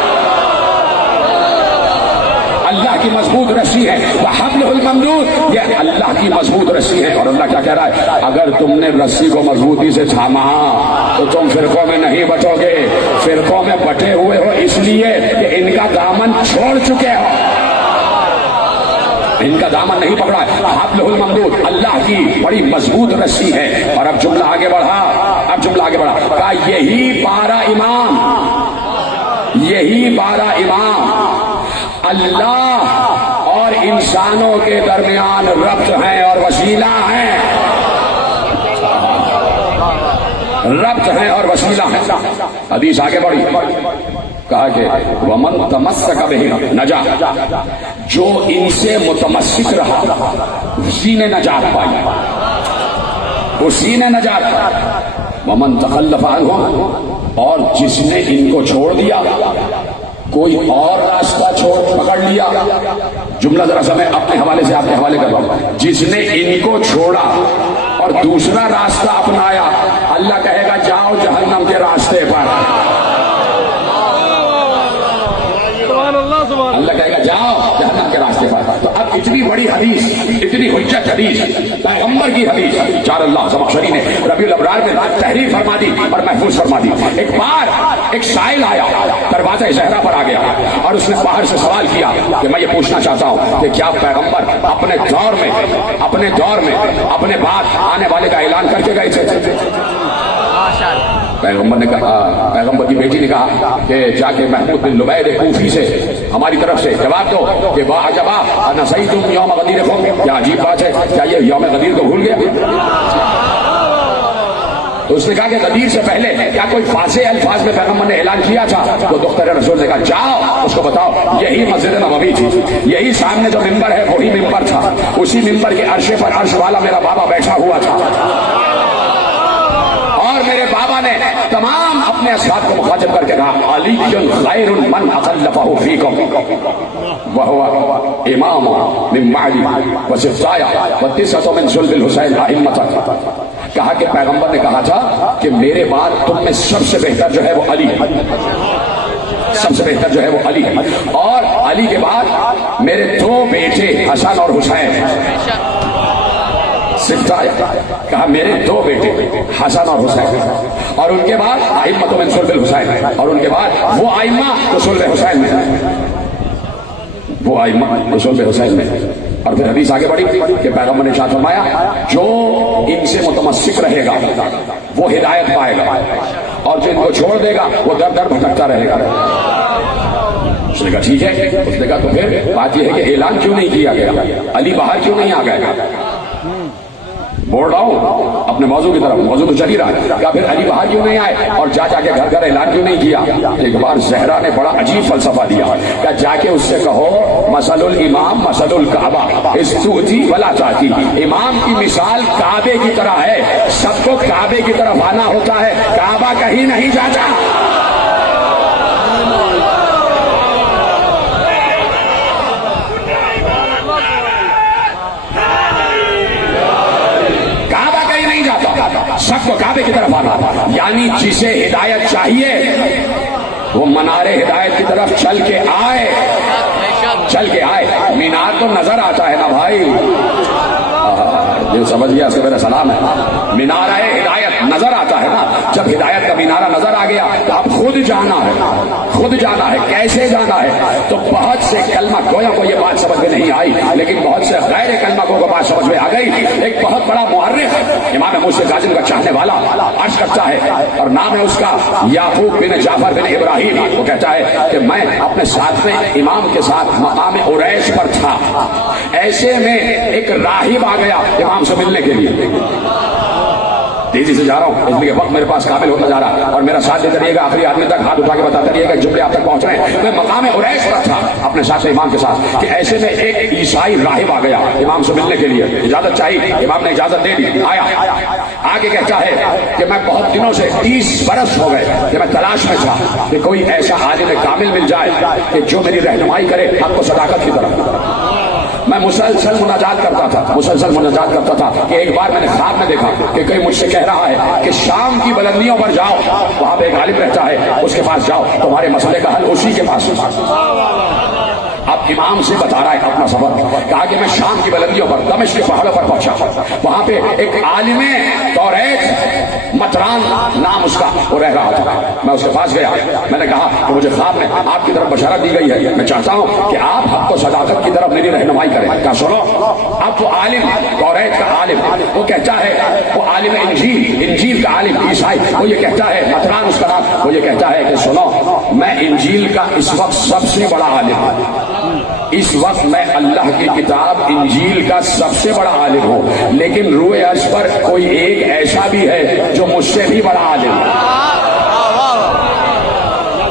اللہ کی مضبوط رسی ہے وحبلہ الممدود یہ اللہ کی مضبوط رسی ہے اور اللہ کیا کہہ رہا ہے اگر تم نے رسی کو مضبوطی سے تھاما تو تم فرقوں میں نہیں بچو گے فرقوں میں بٹے ہوئے ہو اس لیے کہ ان کا دامن چھوڑ چکے ہو ان کا دامن نہیں پکڑا ہے حبلہ الممدود اللہ کی بڑی مضبوط رسی ہے اور اب جملہ آگے بڑھا کہا یہی 12 امام اللہ اور انسانوں کے درمیان ربط ہیں اور وسیلہ ہیں ربط ہیں اور وسیلہ ہیں حدیث آگے بڑھی کہا کہ ومن تمسک بہ نجا، جو ان سے متمسک رہا اسی نے نجات پائی، اسی نے نجات پائی۔ ومن تخلف عنہم، اور جس نے ان کو چھوڑ دیا، کوئی اور راستہ پکڑ لیا، جملہ ذرا سا میں اپنے حوالے سے آپ کے حوالے کر رہا ہوں، جس نے ان کو چھوڑا اور دوسرا راستہ اپنایا، اللہ کہے گا جاؤ جہنم کے راستے پر، اللہ کہے گا جاؤ جہنم کے راستے پر۔ تو اب اتنی بڑی حدیث، اتنی حجت حدیث، پیغمبر کی حدیث، چار اللہ زمخشری نے ربیع الابرار میں تحریر فرما دی اور محفوظ فرما دی۔ ایک بار ایک سائل آیا، دروازہ زہرا پر آ گیا اور اس نے باہر سے سوال کیا کہ میں یہ پوچھنا چاہتا ہوں کہ کیا پیغمبر اپنے دور میں اپنے بعد آنے والے کا اعلان کر کے گئے تھے؟ پیغمبر نے کہا، پیغمبر کی بیٹی نے کہا کہ جا کے محمود بن لبید کوفی سے ہماری طرف سے جواب دو کہ واہ عجبا انسیتم یوم غدیرکم، کیا عجیب بات ہے، کیا یہ یوم غدیر کو بھول گیا؟ تو اس نے کہا کہ غدیر سے پہلے کیا کوئی فاصح الفاظ میں پیغمبر نے اعلان کیا تھا؟ تو دختر رسول نے کہا جاؤ اس کو بتاؤ یہی مسجد نبوی تھی، یہی سامنے جو ممبر ہے وہی ممبر تھا، اسی ممبر کے عرش پر عرش والا میرا بابا بیٹھا ہوا تھا، اور میرے بابا نے تمام اپنے اصحاب کو مخاطب کر کے کہا علی خیر من اخلفہ فیکم وہو امام من بعدی وصفایا وتسعۃ من صلب الحسین ائمۃ۔ کہا کہ پیغمبر نے کہا تھا کہ میرے بعد تم میں سب سے بہتر جو ہے وہ علی ہے، سب سے بہتر جو ہے وہ علی ہے، اور علی کے بعد میرے دو بیٹے حسن اور حسین، کہا میرے دو بیٹے حسن اور حسین، اور ان کے بعد ائمۃ من صلب الحسین، اور ان کے بعد وہ ائمہ جو صلب حسین میں، وہ ائمہ جو صلب حسین میں۔ اور پھر حدیث آگے بڑھی کہ پیغمبر نے ارشاد فرمایا جو ان سے متمسک رہے گا وہ ہدایت پائے گا، اور جو ان کو چھوڑ دے گا وہ در در بھٹکتا رہے گا۔ اس نے کہا ٹھیک ہے، اس نے کہا تو پھر بات یہ ہے کہ اعلان کیوں نہیں کیا گیا، علی باہر کیوں نہیں آ گئے؟ بول رہا ہوں اپنے موضوع کی طرف، موضوع تو چل ہی رہا ہے، کہا پھر علی باہر کیوں نہیں آئے اور جا کے گھر گھر اعلان کیوں نہیں کیا؟ ایک بار زہرا نے بڑا عجیب فلسفہ دیا کہ جا کے اس سے کہو مثل الامام مثل الکعبہ استؤتی ولا تاتی، امام کی مثال کعبے کی طرح ہے، سب کو کعبے کی طرف آنا ہوتا ہے، کعبہ کہیں نہیں جاتا۔ سب کو کعبے کی طرف آنا، یعنی جسے ہدایت چاہیے وہ منار ہدایت کی طرف چل کے آئے۔ مینار تو نظر آتا ہے نا بھائی، جو سمجھ گیا اس کو میرا سلام ہے۔ مینارہ ہدایت نظر آتا ہے نا، جب ہدایت کا مینارہ نظر آ گیا تو اب خود جانا ہے، کیسے جانا ہے؟ تو بہت سے کلمہ گویوں کو یہ بات سمجھ میں نہیں آئی، لیکن بہت سے غیر کلمہ کو بات سمجھ میں آ گئی۔ ایک بہت بڑا مورخ امام موسی کاظم کا چاہنے والا عرض کرتا ہے، اور نام ہے اس کا یعقوب بن جعفر بن ابراہیم، وہ کہتا ہے کہ میں اپنے ساتھ میں امام کے ساتھ مقام عریش پر تھا، ایسے میں ایک راہب آ گیا امام سے ملنے کے لیے۔ تیزی سے جا رہا ہوں اس لیے وقت میرے پاس قابل ہوتا جا رہا ہے، اور میرا ساتھ دیتے رہیے گا، آخری آدمی تک ہاتھ اٹھا کے بتاتے رہیے گا جملے آپ تک پہنچ رہے ہیں۔ میں مقام عریش پر تھا اپنے ساتھ امام کے ساتھ کہ ایسے میں ایک عیسائی راہب آ گیا امام سے ملنے کے لیے، اجازت چاہیے، امام نے اجازت دے دی، آیا آگے کہتا ہے کہ میں بہت دنوں سے 30 برس ہو گئے کہ میں تلاش میں تھا کہ کوئی ایسا عالم کامل مل جائے کہ جو میری رہنمائی کرے حق و صداقت کی طرف۔ میں مسلسل مناجات کرتا تھا کہ ایک بار میں نے خواب میں دیکھا کہ کوئی مجھ سے کہہ رہا ہے کہ شام کی بلندیوں پر جاؤ، وہاں پہ ایک عالم رہتا ہے، اس کے پاس جاؤ، تمہارے مسئلے کا حل اسی کے پاس۔ اب امام سے بتا رہا ہے اپنا سفر، کہا کہ میں شام کی بلندیوں پر دمشق کے پہاڑوں پر پہنچا، وہاں پہ ایک عالم توریت مطران نام اس کا وہ رہ رہا تھا، میں اس کے پاس گیا، میں نے کہا کہ مجھے خواب میں آپ کی طرف بشارت دی گئی ہے، میں چاہتا ہوں کہ آپ حق و صداقت کی طرف میری رہنمائی کریں۔ کہا سنو، اب وہ عالم توریت کا عالم وہ کہتا ہے، وہ عالم انجیل کا عالم عیسائی وہ یہ کہتا ہے، مطران اس کا نام، وہ یہ کہتا ہے کہ سنو میں انجیل کا اس وقت سب سے بڑا عالم ہوں، اس وقت میں اللہ کی کتاب انجیل کا سب سے بڑا عالم ہوں، لیکن روئے عرش پر کوئی ایک ایسا بھی ہے جو مجھ سے بھی بڑا عالم ہے،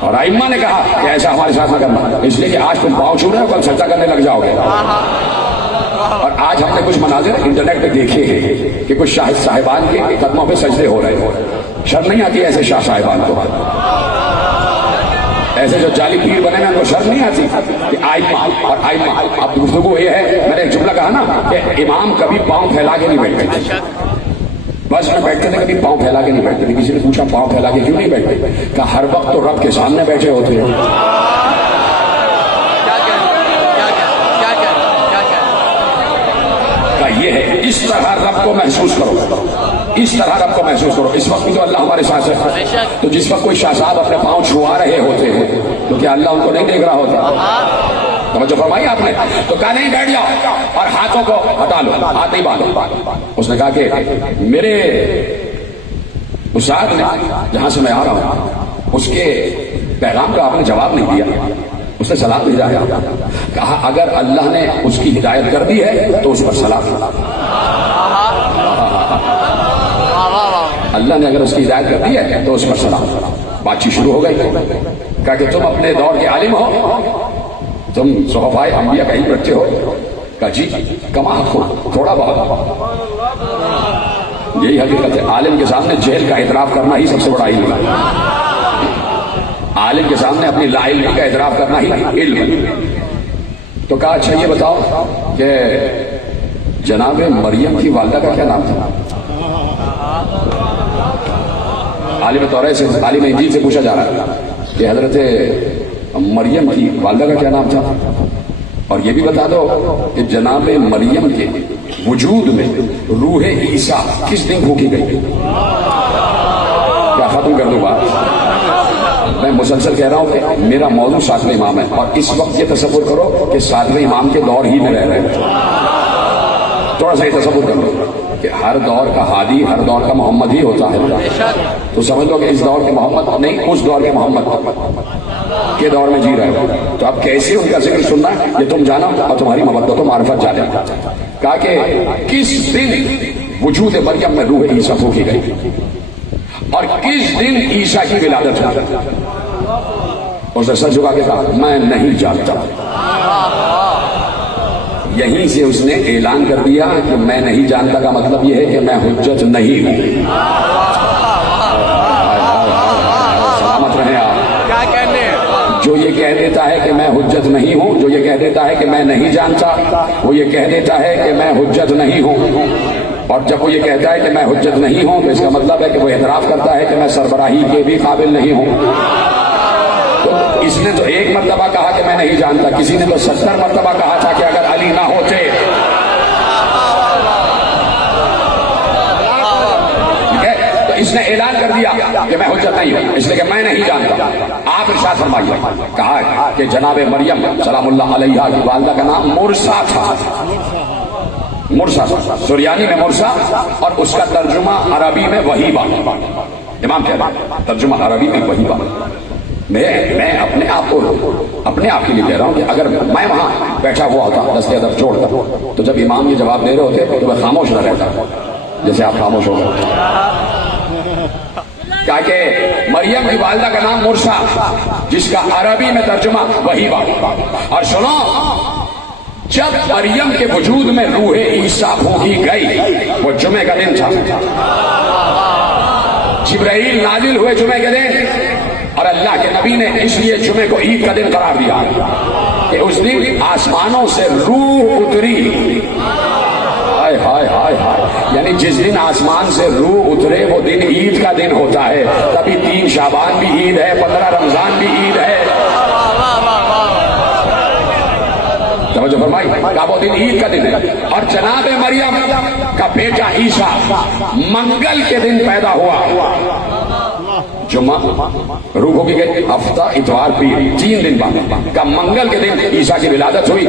اور ائمہ نے کہا کہ ایسا ہمارے ساتھ نہ کرنا، اس لیے کہ آج تم پاؤں چھو رہے ہو، کل سجدہ کرنے لگ جاؤ گے۔ اور آج ہم نے کچھ مناظر انٹرنیٹ پہ دیکھے ہیں کہ کچھ شاہ صاحبان کے قدموں پہ سجدے ہو رہے ہیں۔ شرم نہیں آتی ایسے شاہ صاحبان کو؟ ایسے جو جعلی پیر بنے ہیں ان کو شرم نہیں آتی کہ ائمہ اور ائمہ؟ اب گفتگو یہ ہے، میں نے ایک جملہ کہا نا کہ امام کبھی پاؤں پھیلا کے نہیں بیٹھتے تھے، بس میں بیٹھتے تھے، کبھی پاؤں پھیلا کے نہیں بیٹھتے تھے۔ کسی نے پوچھا پاؤں پھیلا کے کیوں نہیں بیٹھتے؟ کہا ہر وقت تو رب کے سامنے بیٹھے ہوتے ہیں۔ یہ ہے، اس طرح رب کو محسوس کرو، اس طرح رب کو محسوس کرو۔ اس وقت بھی تو اللہ ہمارے ساتھ ہے، تو جس وقت کوئی شاہ صاحب اپنے پاؤں چھوا رہے ہوتے ہیں تو کیا اللہ ان کو نہیں دیکھ رہا ہوتا؟ توجہ فرمائی آپ نے؟ تو کہا نہیں، بیٹھ جاؤ اور ہاتھوں کو ہٹا لو، ہاتھ نہیں باندھو۔ اس نے کہا کہ میرے استاد نے جہاں سے میں آ رہا ہوں اس کے پیغام کا آپ نے جواب نہیں دیا، اس نے سلام بھیجا ہے۔ کہا اگر اللہ نے اس کی ہدایت کر دی ہے تو اس پر سلام۔ اللہ نے اگر اس کی ہدایت کر دی ہے تو اس پر سلام۔ بات چیت شروع ہو گئی۔ کہا کہ تم اپنے دور کے عالم ہو، تم صحفائے انبیاء کا علم رکھتے ہو؟ کہا جی، کما ہو تھوڑا بہت۔ یہی حقیقت ہے، عالم کے سامنے جہل کا اعتراف کرنا ہی سب سے بڑا علم ہے۔ عالم کے سامنے اپنی لا علمی کا اعتراف کرنا ہی علم ہے۔ تو کہا اچھا یہ بتاؤ کہ جناب مریم کی والدہ کا کیا نام تھا؟ عالم طورے سے، عالم انجیل سے پوچھا جا رہا ہے کہ حضرت مریم کی والدہ کا کیا نام تھا؟ اور یہ بھی بتا دو کہ جناب مریم کے وجود میں روح عیسیٰ کس دن پھونکی گئی؟ کیا ختم کر دوں بات؟ میں مسلسل کہہ رہا ہوں کہ میرا موضوع ساتویں امام ہے، اور اس وقت یہ تصور کرو کہ ساتویں امام کے دور ہی میں رہ رہے ہیں۔ تھوڑا سا یہ تصور کر لو کہ ہر دور کا ہادی، ہر دور کا محمد ہی ہوتا ہے، تو سمجھ لو کہ اس دور کے محمد نہیں، اس دور کے محمد کے دور میں جی رہے ہو، تو اب کیسے ان کا ذکر سننا ہے یہ تم جانا اور تمہاری محبت و معرفت جانے۔ کہا کہ کس دن وجود مریم میں روح عیسیٰ پھونکی گئی اور کس دن عیسیٰ کی ولادت ہوئی؟ اس نے سر جھکا کے کہا میں نہیں جانتا۔ یہیں سے اس نے اعلان کر دیا کہ میں نہیں جانتا کا مطلب یہ ہے کہ میں حجت نہیں ہوں۔ سلامت رہے آپ۔ کیا کہنے جو یہ کہہ دیتا ہے کہ میں حجت نہیں ہوں، جو یہ کہہ دیتا ہے کہ میں نہیں جانتا، وہ یہ کہہ دیتا ہے کہ میں حجت نہیں ہوں۔ اور جب وہ یہ کہتا ہے کہ میں حجت نہیں ہوں تو اس کا مطلب ہے کہ وہ اعتراف کرتا ہے کہ میں سربراہی کے بھی قابل نہیں ہوں۔ تو اس نے تو ایک مرتبہ کہا کہ میں نہیں جانتا، کسی نے تو 70 مرتبہ کہا تھا کہ اگر علی نہ ہوتے۔ ٹھیک ہے، تو اس نے اعلان کر دیا کہ میں حجت نہیں ہوں، اس لیے کہ میں نہیں جانتا۔ آپ ارشاد فرمائیے، کہا کہ جناب مریم سلام اللہ علیہا کی والدہ کا نام مرسا تھا۔ مرسا سریانی میں مرسا، اور اس کا ترجمہ عربی میں وہیبہ۔ امام کہہ رہا ہے ترجمہ عربی میں وہیبہ۔ میں اپنے آپ کے لیے کہہ رہا ہوں کہ اگر میں وہاں بیٹھا ہوا ہوتا دست ادب چھوڑ کر، تو جب امام یہ جواب دے رہے ہوتے تو میں خاموش نہ رہتا جیسے آپ خاموش ہو گئے۔ کہا کہ مریم کی والدہ کا نام مرسا، جس کا عربی میں ترجمہ وہیبہ۔ اور سنو، جب مریم کے وجود میں روح عیسیٰ پھونکی گئی وہ جمعے کا دن تھا۔ جبرائیل نازل ہوئے جمعے کے دن، اور اللہ کے نبی نے اس لیے جمعے کو عید کا دن قرار دیا کہ اس دن آسمانوں سے روح اتری۔ ہائے ہائے ہائے ہائے، یعنی جس دن آسمان سے روح اترے وہ دن عید کا دن ہوتا ہے۔ تبھی 3 شعبان بھی عید ہے، 15 رمضان بھی عید ہے۔ توجہ فرمائی، کہا وہ دن عید کا دن ہے۔ اور جناب مریم کا بیٹا عیسیٰ منگل کے دن پیدا ہوا۔ جمعہ روح ہو گئی، ہفتہ اتوار پیر، 3 دن بعد کا منگل کے دن عیسیٰ کی ولادت ہوئی،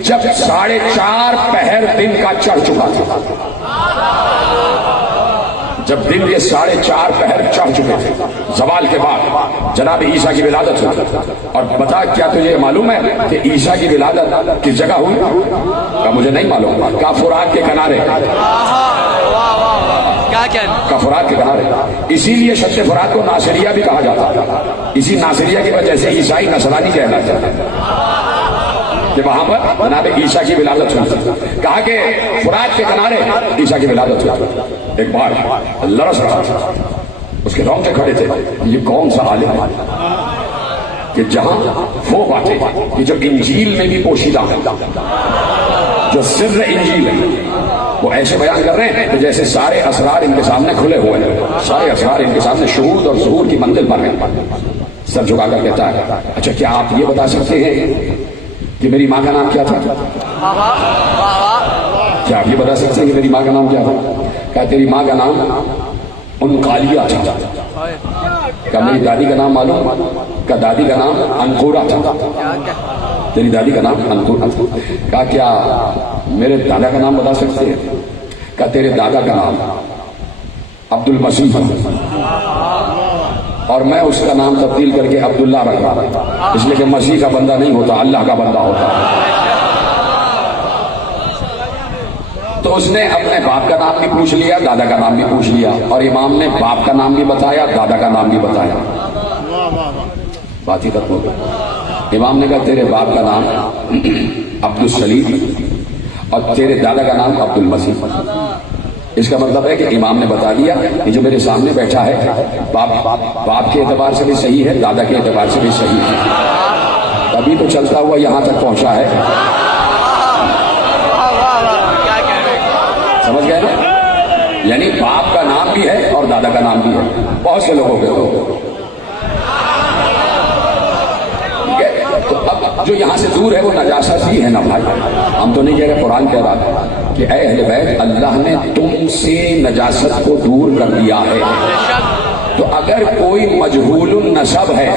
جب 4:30 پہر دن کا چڑھ چکا تھا۔ جب دن کے 4:30 پہر چڑھ چکے تھے، زوال کے بعد جناب عیسیٰ کی ولادت ہوئی۔ اور بتا کیا تجھے معلوم ہے کہ عیسیٰ کی ولادت کس جگہ ہوئی؟ کہا مجھے نہیں معلوم۔ کہا فرات کے کنارے۔ کیا کہنا کا فرات کے کنارے. اسی لیے شط فرات کو ناصریہ بھی کہا جاتا ہے. اسی ناصریہ کی وجہ سے عیسائی نصرانی کہلاتے ہیں کہ وہاں پر جناب عیسیٰ کی ولادت ہوئی. کہا کہ فرات کے کنارے عیسیٰ کی ولادت ہوئی. ایک بار لرس رہا تھا, اس کے رونگٹے کھڑے تھے, یہ کون سا عالم ہے کہ جہاں وہ باتیں کہ جو انجیل میں بھی پوشیدہ ہیں, جو سر انجیل ہے, وہ ایسے بیان کر رہے ہیں کہ جیسے سارے اسرار ان کے سامنے کھلے ہوئے ہیں, سارے اسرار ان کے سامنے شہود اور ظہور کی منزل پر ہیں. سر جھکا کر کہتا ہے, اچھا کیا آپ یہ بتا سکتے ہیں کہ میری ماں کا نام کیا تھا؟ کیا آپ یہ بتا سکتے ہیں کہ میری ماں کا نام کیا تھا؟ کہا تیری ماں کا نام انقالیہ تھا. کہا میری دادی کا نام معلوم؟ کہا دادی کا نام انقورہ تھا. تیری دادی کا نام انقورہ تھا. کہا کیا میرے دادا کا نام بتا سکتے ہیں؟ کہا تیرے دادا کا نام عبد المسیح تھا اور میں اس کا نام تبدیل کر کے عبداللہ رکھ رہا, اس لیے کہ مسیح کا بندہ نہیں ہوتا, اللہ کا بندہ ہوتا. تو اس نے اپنے باپ کا نام بھی پوچھ لیا, دادا کا نام بھی پوچھ لیا, اور امام نے باپ کا نام بھی بتایا, دادا کا نام بھی بتایا. بات ہی ختم ہو گئی. امام نے کہا تیرے باپ کا نام عبد السلیم اور تیرے دادا کا نام عبد المسیح. اس کا مطلب ہے کہ امام نے بتا دیا کہ جو میرے سامنے بیٹھا ہے باپ کے اعتبار سے بھی صحیح ہے, دادا کے اعتبار سے بھی صحیح ہے. تبھی تو چلتا ہوا یہاں تک پہنچا ہے. سمجھ گئے نا؟ یعنی باپ کا نام بھی ہے اور دادا کا نام بھی ہے بہت سے لوگوں کے. تو اب جو یہاں سے دور ہے وہ نجاست ہی ہے نا بھائی. ہم تو نہیں کہہ رہے, قرآن کہہ رہا ہے کہ اے اہل بیت اللہ نے تم سے نجاست کو دور کر دیا ہے. تو اگر کوئی مجہول النسب ہے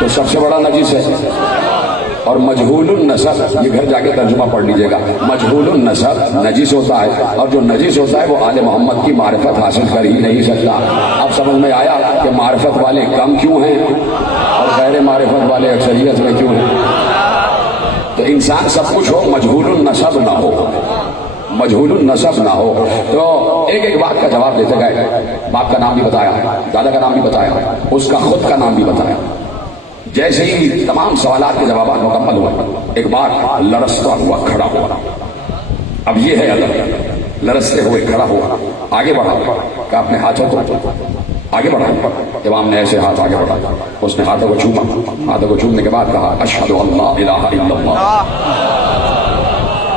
تو سب سے بڑا نجس ہے. اور مجہول النسب, یہ گھر جا کے ترجمہ پڑھ لیجئے گا, مجہول النسب نجس ہوتا ہے, اور جو نجس ہوتا ہے وہ آل محمد کی معرفت حاصل کر ہی نہیں سکتا. اب سمجھ میں آیا کہ معرفت والے کم کیوں ہیں اور غیر معرفت والے اکثریت میں کیوں ہیں. تو انسان سب کچھ ہو, مجہول النسب نہ ہو, مجہول النسب نہ ہو. تو ایک ایک بات کا جواب دیتے گئے. باپ کا نام بھی بتایا, دادا کا نام بھی بتایا, اس کا خود کا نام بھی بتایا. جیسے ہی تمام سوالات کے جوابات مکمل ہوئے, ایک بار لرزتا ہوا کھڑا ہوا. اب یہ ہے ادب, لرزتے ہوئے کھڑا ہوا, آگے بڑھا, کہ اپنے ہاتھوں کو آگے بڑھا. امام نے ایسے ہاتھ آگے بڑھا, اس نے ہاتھوں کو چھوما. ہاتھوں کو چھومنے کے بعد کہا اشہد ان لا الہ الا اللہ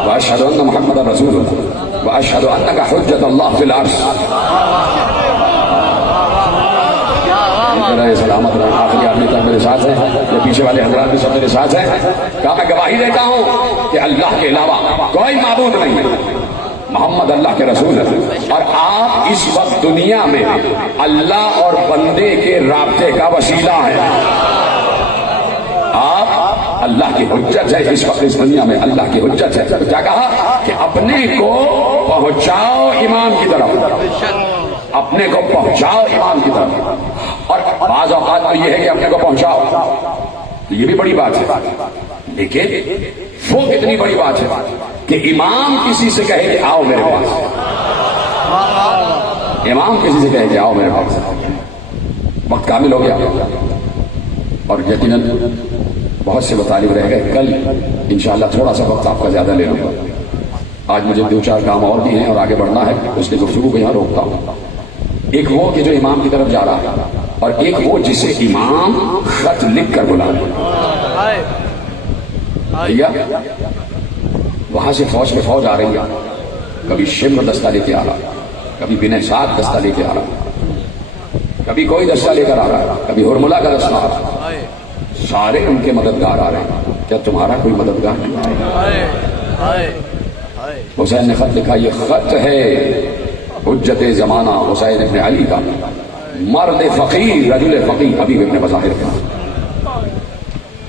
واشہد ان محمد رسول اللہ واشہد انک حجۃ اللہ فی الارض. سلامت رہے, آخری آدمی تک میرے ساتھ ہیں, یہ پیچھے والے حضرات بھی سب میرے ساتھ ہیں. کہا میں گواہی دیتا ہوں کہ اللہ کے علاوہ کوئی معبود نہیں ہے, محمد اللہ کے رسول ہے, اور آپ اس وقت دنیا میں اللہ اور بندے کے رابطے کا وسیلہ ہیں. آپ اللہ کی حجت ہے اس وقت اس دنیا میں, اللہ کی حجت ہے. کیا کہا کہ اپنے کو پہنچاؤ امام کی طرف, اپنے کو پہنچاؤ امام کی طرف. اور بعض اوقات تو یہ ہے کہ اپنے کو پہنچاؤ, یہ بھی بڑی بات ہے, لیکن وہ کتنی بڑی بات ہے کہ امام کسی سے کہے کہ آؤ میرے پاس, امام کسی سے کہے کہ آؤ میرے پاس. وقت کامل ہو گیا اور یقیناً بہت سے مطالب رہ گئے. کل انشاءاللہ تھوڑا سا وقت آپ کا زیادہ لے لوں گا. آج مجھے 2-4 کام اور بھی ہیں اور آگے بڑھنا ہے, اس لیے گفتگو کو یہاں روکتا ہوں. ایک وہ کہ جو امام کی طرف جا رہا ہے, اور ایک وہ جسے امام خط لکھ کر بلا رہا ہے. وہاں سے فوج میں فوج آ رہی ہے, کبھی شمر دستہ لے کے آ رہا, کبھی بن سعد دستہ لے کے آ رہا, کبھی کوئی دستہ لے کر آ رہا ہے, کبھی ہرملا کا دستہ آ رہا ہے. سارے ان کے مددگار آ رہے ہیں. کیا تمہارا کوئی مددگار نہیں؟ حسین نے خط لکھا, یہ خط ہے حجت زمانہ حسین ابن علی کا, مرد فقیر, رجل فقیر, حبیب ابن بظاہر کا.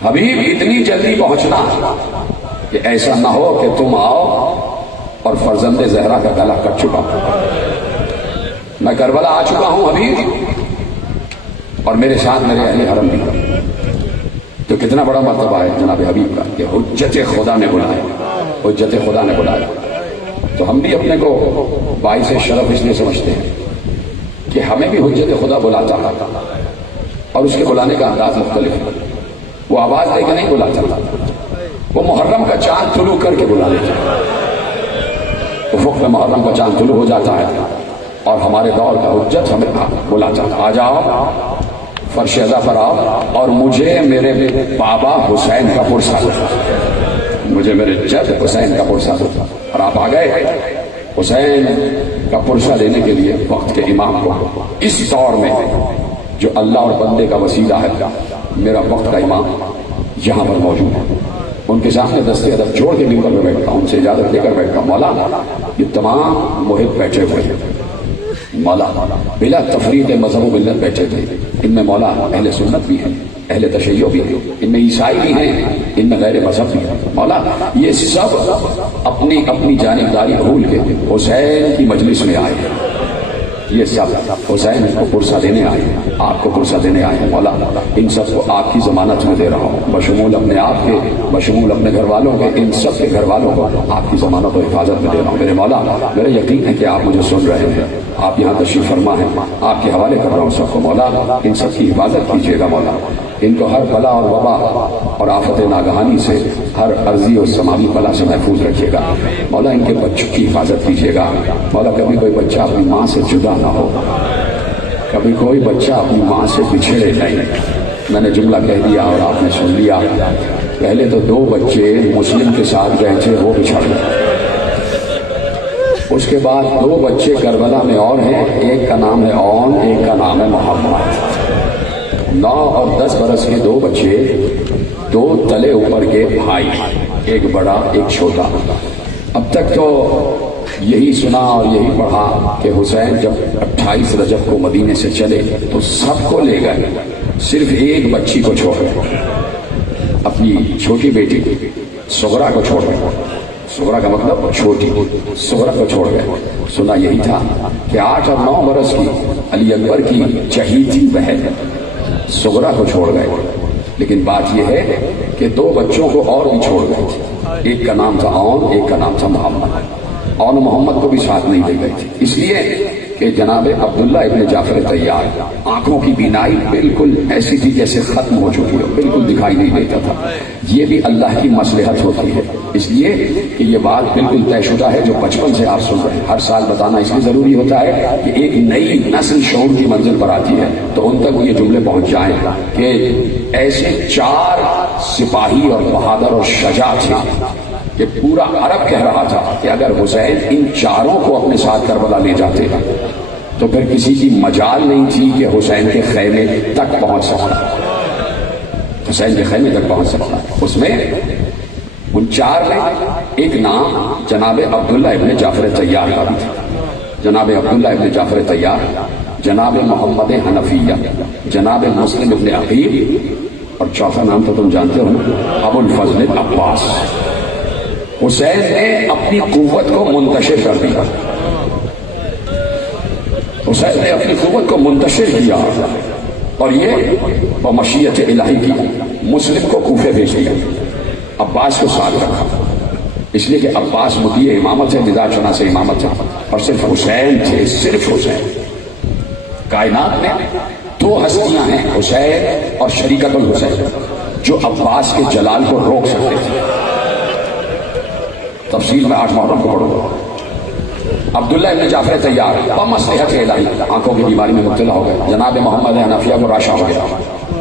حبیب اتنی جلدی پہنچنا کہ ایسا نہ ہو کہ تم آؤ اور فرزند زہرا کا گلا کٹ چکا. میں کربلا آ چکا ہوں حبیب, اور میرے ساتھ میرے اہل حرم بھی. تو کتنا بڑا مرتبہ ہے جناب حبیب کا کہ حجت خدا نے بلایا, حجت خدا نے بلایا. تو ہم بھی اپنے کو باعث شرف اس لیے سمجھتے ہیں کہ ہمیں بھی حجت خدا بلاتا ہے، اور اس کے بلانے کا انداز مختلف ہے۔ وہ آواز دے کے نہیں بلاتا، وہ محرم کا چاند طلوع کر کے بلا لیتا ہے۔ افق میں محرم کا چاند طلوع ہو جاتا ہے اور ہمارے دور کا حجت ہمیں بلاتا ہے، آ جاؤ فرش ادا پر آؤ اور مجھے میرے بابا حسین کا پرسہ دو، مجھے میرے جد حسین کا پرسہ دو۔ اور آپ آ گئے حسین کا پرسہ لینے کے لیے وقت کے امام کو۔ اس دور میں جو اللہ اور بندے کا وسیلہ ہے، میرا وقت کا امام یہاں پر موجود ہے، ان کے سامنے دستے ادب جوڑ کے ممبر میں بیٹھتا ہوں، ان سے اجازت لے کر بیٹھتا ہوں۔ مولا یہ تمام محب بیٹھے ہوئے ہیں، مولا بلا تفریق مذہب و ملت بیٹھے تھے، ان میں مولا اہل سنت بھی ہیں، اہل تشیع بھی ہیں، ان میں عیسائی بھی ہیں، ان میں غیر مذہب بھی ہیں۔ مولا یہ سب اپنی اپنی جانبداری بھول کے حسین کی مجلس میں آئے ہیں، یہ سب حسین کو پرسہ دینے آئے ہیں، آپ کو پرسہ دینے آئے ہیں۔ مولا ان سب کو آپ کی ضمانت میں دے رہا ہوں، بشمول اپنے آپ کے، بشمول اپنے گھر والوں کے، ان سب کے گھر والوں کو آپ کی ضمانت و حفاظت میں دے رہا ہوں۔ میرے مولا میرا یقین ہے کہ آپ مجھے سن رہے ہیں، آپ یہاں تشریف فرما ہیں، آپ کے حوالے کر رہا ہوں سب کو۔ مولا ان سب کی حفاظت کیجیے گا، مولا ان کو ہر بلا اور وبا اور آفت ناگہانی سے، ہر عرضی اور سماوی بلا سے محفوظ رکھیے گا۔ مولا ان کے بچوں کی حفاظت کیجیے گا۔ مولا کبھی کوئی بچہ اپنی ماں سے جدا نہ ہو، کبھی کوئی بچہ اپنی ماں سے بچھڑے نہیں۔ میں نے جملہ کہہ دیا اور آپ نے سن لیا۔ پہلے تو 2 بچے مسلم کے ساتھ گئے تھے، وہ بچھڑ گئے۔ اس کے بعد 2 بچے کربلا میں اور ہیں، ایک کا نام ہے اون، ایک کا نام ہے محمد۔ 9 اور 10 برس کے 2 بچے، 2 تلے اوپر کے بھائی، ایک بڑا ایک چھوٹا۔ اب تک تو یہی سنا اور یہی پڑھا کہ حسین جب 28 رجب کو مدینے سے چلے تو سب کو لے گئے، صرف ایک بچی کو چھوڑ گئے، اپنی چھوٹی بیٹی صغرا کو چھوڑ گئے۔ صغرا کا مطلب چھوٹی، صغرا کو چھوڑ گئے۔ سنا یہی تھا کہ 8 اور 9 برس کی علی اکبر کی چہیتی بہن صغرا کو چھوڑ گئے۔ لیکن بات یہ ہے کہ 2 بچوں کو اور بھی چھوڑ گئے تھے، ایک کا نام تھا اون، ایک کا نام تھا محمد۔ اون محمد کو بھی ساتھ نہیں لے گئے تھے، اس لیے کہ جناب عبداللہ ابن جعفر طیار آنکھوں کی بینائی بالکل ایسی تھی جیسے ختم ہو چکی ہو، بالکل دکھائی نہیں دیتا تھا۔ یہ بھی اللہ کی مصلحت ہوتی ہے، اس لیے کہ یہ بات بالکل طے شدہ ہے جو بچپن سے آپ سن رہے ہیں۔ ہر سال بتانا اس لیے ضروری ہوتا ہے کہ ایک نئی نسل شعور کی منزل پر آتی ہے تو ان تک یہ جملے پہنچ جائیں کہ ایسے 4 سپاہی اور بہادر اور شجاع تھے کہ پورا عرب کہہ رہا تھا کہ اگر حسین ان 4 کو اپنے ساتھ کربلا لے جاتے تو پھر کسی کی مجال نہیں تھی کہ حسین کے خیمے تک پہنچ سکتا، حسین کے خیمے تک پہنچ سکتا۔ اس میں ان 4 میں ایک نام جناب عبداللہ ابن جعفر طیار کا بھی تھا، جناب عبداللہ ابن جعفر طیار، جناب محمد حنفیہ، جناب مسلم ابن عقیل، اور چوتھا نام تو تم جانتے ہو نا، ابو الفضل عباس۔ حسین نے اپنی قوت کو منتشر کر دیا، حسین نے اپنی قوت کو منتشر کیا اور یہ بمشیت الہی کی مسلم کو کوفے بھیج دیا، عباس کو ساتھ رکھا، اس لیے کہ عباس مدعی امامت ہے، لذا چنا سے امامت ہے، اور صرف حسین تھے، صرف حسین۔ کائنات میں 2 ہستیاں ہیں، حسین اور شریکت الحسین، جو عباس کے جلال کو روک سکتے تھے۔ تفصیل میں 8 محرم کو پڑھوں گا۔ عبداللہ ابن جعفر طیار بمصلحت الہی آنکھوں کی بیماری میں مبتلا ہو گئے، جناب محمد حنفیہ کو راشا ہو گیا۔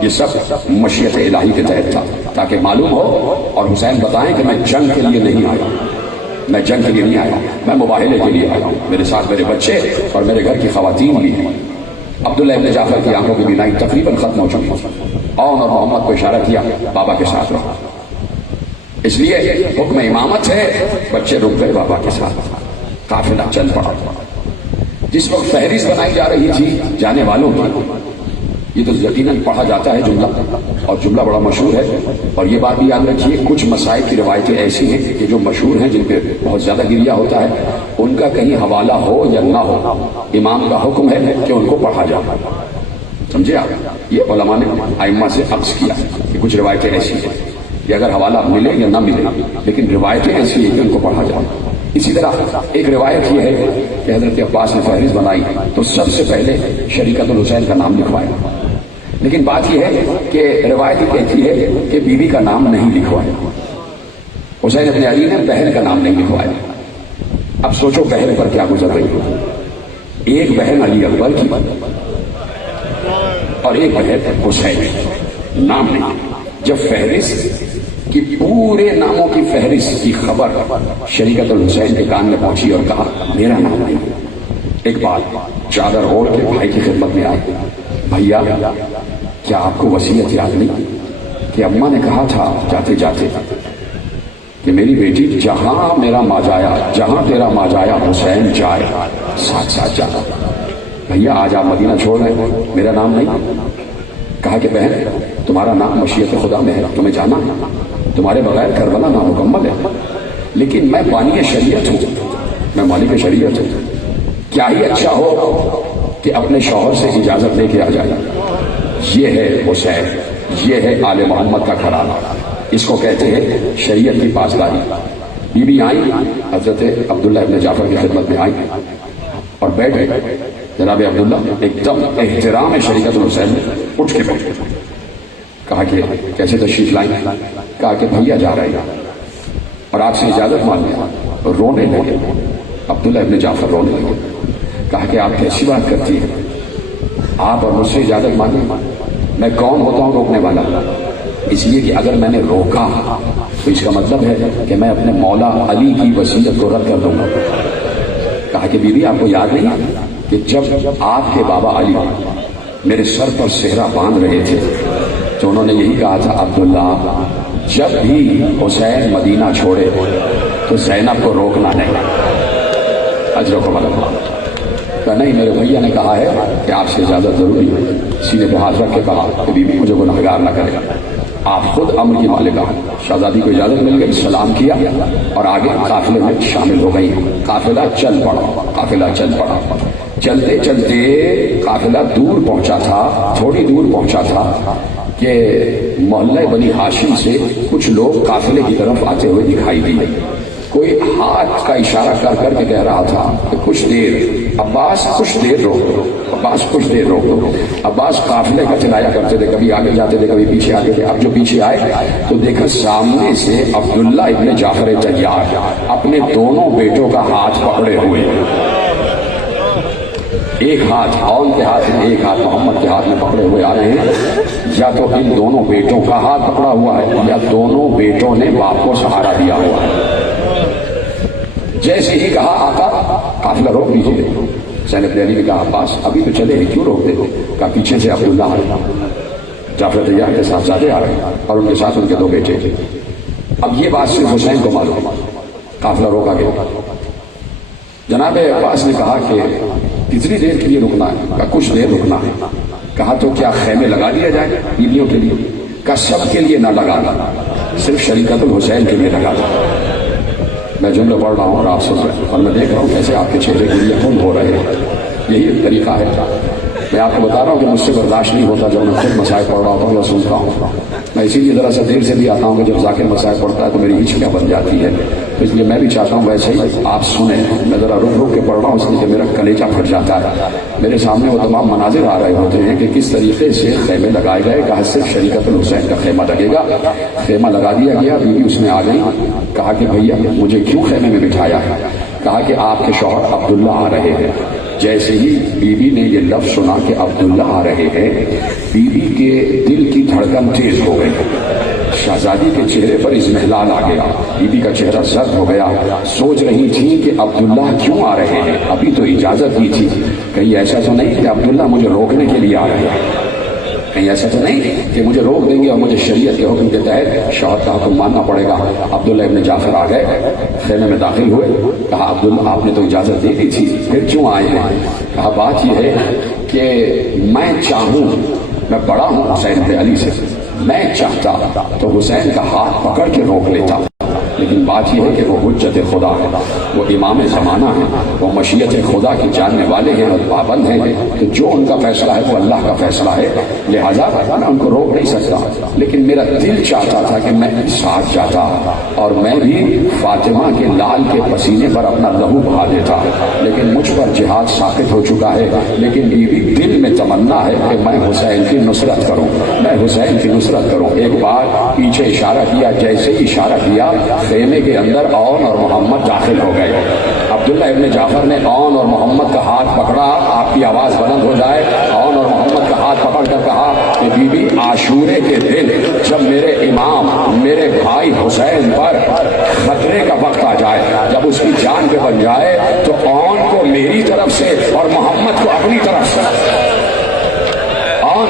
یہ سب مشیت الہی کے تحت تھا تاکہ معلوم ہو اور حسین بتائیں کہ میں جنگ کے لیے نہیں آیا، میں جنگ کے لیے نہیں آیا، میں مباہلے کے لیے آیا ہوں، میرے ساتھ میرے بچے اور میرے گھر کی خواتین بھی ہیں۔ عبداللہ ابن جعفر کی آنکھوں کی بینائی تقریباً ختم ہو چکی، اون اور محمد کو اشارہ کیا بابا کے ساتھ رہا، اس لیے حکم امامت ہے، بچے رک گئے بابا کے ساتھ، قافلہ چل پڑا۔ جس وقت فہرست بنائی جا رہی تھی جانے والوں کی، یہ تو یقیناً پڑھا جاتا ہے جملہ، اور جملہ بڑا مشہور ہے، اور یہ بات بھی یاد رکھیے کچھ مسائل کی روایتیں ایسی ہیں کہ جو مشہور ہیں، جن پہ بہت زیادہ گریہ ہوتا ہے، ان کا کہیں حوالہ ہو یا نہ ہو، امام کا حکم ہے کہ ان کو پڑھا جائے، سمجھے آپ؟ یہ علماء نے ائمہ سے عکس کیا کہ کچھ روایتیں ایسی ہیں کہ اگر حوالہ ملے یا نہ ملے، لیکن روایتیں ایسی ہیں کہ ان کو پڑھا جائے۔ اسی طرح ایک روایت یہ ہے کہ حضرت عباس نے فہرست بنائی تو سب سے پہلے شریکت الحسین کا نام لکھوایا، لیکن بات یہ ہے کہ روایت یہ کہتی ہے کہ بیوی کا نام نہیں لکھوایا، حسین ابن علی نے بہن کا نام نہیں لکھوایا۔ اب سوچو بہن پر کیا گزر رہی ہو، ایک بہن علی اکبر کی اور ایک بہن حسین، نام نہیں۔ جب فہرست کی پورے ناموں کی فہرست کی خبر شریکت الحسین کے کان میں پہنچی اور کہا میرا نام نہیں، ایک بات چادر اوڑھ کے بھائی کی خدمت میں آئے، بھیا کیا آپ کو وصیت یاد نہیں کہ اماں نے کہا تھا جاتے جاتے کہ میری بیٹی جہاں میرا ماں جایا، جہاں تیرا ماں جایا حسین جائے ساتھ ساتھ جانا۔ بھیا آج آپ مدینہ چھوڑ رہے ہیں، میرا نام نہیں۔ کہا کہ بہن تمہارا نام مشیت خدا میں ہے، تمہیں جانا، تمہارے بغیر کربلا نامکمل ہے، لیکن میں بانی شریعت ہوں، میں مالک شریعت ہوں، کیا ہی اچھا ہو کہ اپنے شوہر سے اجازت لے کے آ جائے۔ یہ ہے حسین، یہ ہے آل محمد کا گھرانہ، اس کو کہتے ہیں شریعت کی پاسداری۔ بی بی آئی حضرت عبداللہ ابن جعفر کی خدمت میں آئی اور بیٹھ گئے۔ جناب عبداللہ ایک دم احترام شریعت الحسین اٹھ کے بیٹھ گئے، کہا کہ کیسے تشریف لائیں؟ کہا کہ بھیا جا رہے ہیں اور آپ سے اجازت مانگے۔ رونے لگے عبداللہ ابن جعفر، رونے لگے، کہا کہ آپ کیسی بات کرتی ہیں، آپ اور مجھ سے اجازت مانگے، میں کون ہوتا ہوں روکنے والا؟ اس لیے کہ اگر میں نے روکا تو اس کا مطلب ہے کہ میں اپنے مولا علی کی وصیت کو رد کر دوں گا۔ کہا کہ بیوی آپ کو یاد نہیں کہ جب آپ کے بابا علی میرے سر پر صحرا باندھ رہے تھے تو انہوں نے یہی کہا تھا عبداللہ جب بھی حسین مدینہ چھوڑے تو زینب کو روکنا نہیں، اجر کو مطلب کہ نہیں، میرے بھیا نے کہا ہے کہ آپ سے اجازت ضروری ہے۔ سینے پہ ہاتھ رکھ کے کہا کہ بیوی مجھے گنہگار نہ کرے، آپ خود امر کی مالکہ ہیں۔ شہزادی کو اجازت مل گئی، سلام کیا اور آگے قافلے میں شامل ہو گئی۔ قافلہ چل پڑا، قافلہ چل پڑا، چلتے چلتے قافلہ دور پہنچا تھا، تھوڑی دور پہنچا تھا کہ محلہ بنی ہاشم سے کچھ لوگ قافلے کی طرف آتے ہوئے دکھائی دیے۔ کوئی ہاتھ کا اشارہ کر کر کے کہہ رہا تھا کہ کچھ دیر، عباس کچھ دیر روک دو، عباس کچھ دیر روک دو۔ عباس قافلے کا چلایا کرتے تھے، کبھی آگے جاتے تھے کبھی پیچھے آتے تھے۔ اب جو پیچھے آئے تو دیکھا سامنے سے عبداللہ ابن جعفر طیار اپنے دونوں بیٹوں کا ہاتھ پکڑے ہوئے، ایک ہاتھ اون کے ہاتھ میں ایک ہاتھ محمد کے ہاتھ میں پکڑے ہوئے آ رہے ہیں۔ یا تو ان دونوں بیٹوں کا ہاتھ پکڑا ہوا ہے یا دونوں بیٹوں نے باپ کو سہارا دیا ہوا ہے۔ جیسے ہی کہا آقا قافلہ روک دیجیے، حسین ابن علی نے کہا عباس ابھی تو چلے ہی، کیوں روک دیتے؟ کہا پیچھے سے عبداللہ آ رہے ہیں، جعفر طیار کے صاحبزادے آ رہے ہیں اور ان کے ساتھ ان کے دو بیٹے تھے۔ اب یہ بات صرف حسین کو معلوم، قافلہ روکا گیا۔ جناب عباس نے کہا کہ کتنی دیر کے لیے رکنا ہے؟ کہا کچھ دیر رکنا ہے۔ کہا تو کیا خیمے لگا دیا جائے بیویوں کے لیے؟ کہا سب کے لیے نہ لگانا، صرف شریکت الحسین کے لیے لگانا۔ میں جملہ پڑھ رہا ہوں اور آپ سن رہے ہیں اور میں دیکھ رہا ہوں کیسے آپ کے چہرے کے لیے خون ہو رہے ہیں۔ یہی طریقہ ہے، میں آپ کو بتا رہا ہوں کہ مجھ سے برداشت نہیں ہوتا جب میں خود مسائل پڑھ رہا ہوتا ہوں یا سنتا ہوں۔ میں اسی لیے ذرا سا دیر سے بھی آتا ہوں کہ جب ذاکر مسائل پڑھتا ہے تو میری ہچکیاں بن جاتی ہے، تو اس لیے میں بھی چاہتا ہوں ویسے ہی آپ سنیں۔ میں ذرا رک رک کے پڑھ رہا ہوں اس لیے کہ میرا کلیجہ پھٹ جاتا ہے۔ میرے سامنے وہ تمام مناظر آ رہے ہوتے ہیں کہ کس طریقے سے خیمے لگائے گئے۔ کہا صرف شریکت الحسین کا خیمہ لگے گا۔ خیمہ لگا دیا گیا، بیوی اس میں آ گئی۔ کہا کہ بھیا مجھے کیوں خیمے میں بٹھایا ہے؟ کہا کہ آپ کے شوہر عبداللہ آ رہے ہیں۔ جیسے ہی بیوی نے یہ لفظ سنا کہ عبداللہ آ رہے ہیں، بیوی کے دل کی دھڑکن تیز ہو گئی۔ شہزادی کے چہرے پر اضمحلال آ گیا، بیوی کا چہرہ سرد ہو گیا۔ سوچ رہی تھی کہ عبداللہ کیوں آ رہے ہیں، ابھی تو اجازت دی تھی، کہیں ایسا تو نہیں کہ عبداللہ مجھے روکنے کے لیے آ رہے ہیں، کہیں ایسا تو نہیں کہ مجھے روک دیں گے اور مجھے شریعت کے حکم کے تحت شوہر کا حکم ماننا پڑے گا۔ عبداللہ ابن جعفر آ گئے، خیمے میں داخل ہوئے۔ کہا عبداللہ آپ نے تو اجازت دے دی تھی، پھر کیوں آئے ہیں؟ کہا بات یہ ہے کہ میں چاہوں، میں بڑا ہوں حسین بن علی سے، میں چاہتا تو حسین کا ہاتھ پکڑ کے روک لیتا، لیکن بات یہ ہے کہ وہ حجت خدا ہے، وہ امام زمانہ ہے، وہ مشیت خدا کی جاننے والے ہیں اور پابند ہیں، تو جو ان کا فیصلہ ہے وہ اللہ کا فیصلہ ہے، لہذا میں ان کو روک نہیں سکتا۔ لیکن میرا دل چاہتا تھا کہ میں ساتھ جاتا اور میں بھی فاطمہ کے لال کے پسینے پر اپنا لہو بہا دیتا، لیکن مجھ پر جہاد ثابت ہو چکا ہے، لیکن بیوی دل میں تمنا ہے کہ میں حسین کی نصرت کروں، میں حسین کی نصرت کروں۔ ایک بار پیچھے اشارہ کیا، جیسے ہی اشارہ کیا خیمے کے اندر اون اور محمد داخل ہو گئے۔ عبداللہ ابن جعفر نے اون اور محمد کا ہاتھ پکڑا، آپ کی آواز بلند ہو جائے، اون اور محمد کا ہاتھ پکڑ کر کہا کہ بی بی عاشورے کے دن جب میرے امام میرے بھائی حسین پر خطرے کا وقت آ جائے، جب اس کی جان پہ بن جائے، تو اون کو میری طرف سے اور محمد کو اپنی طرف سے،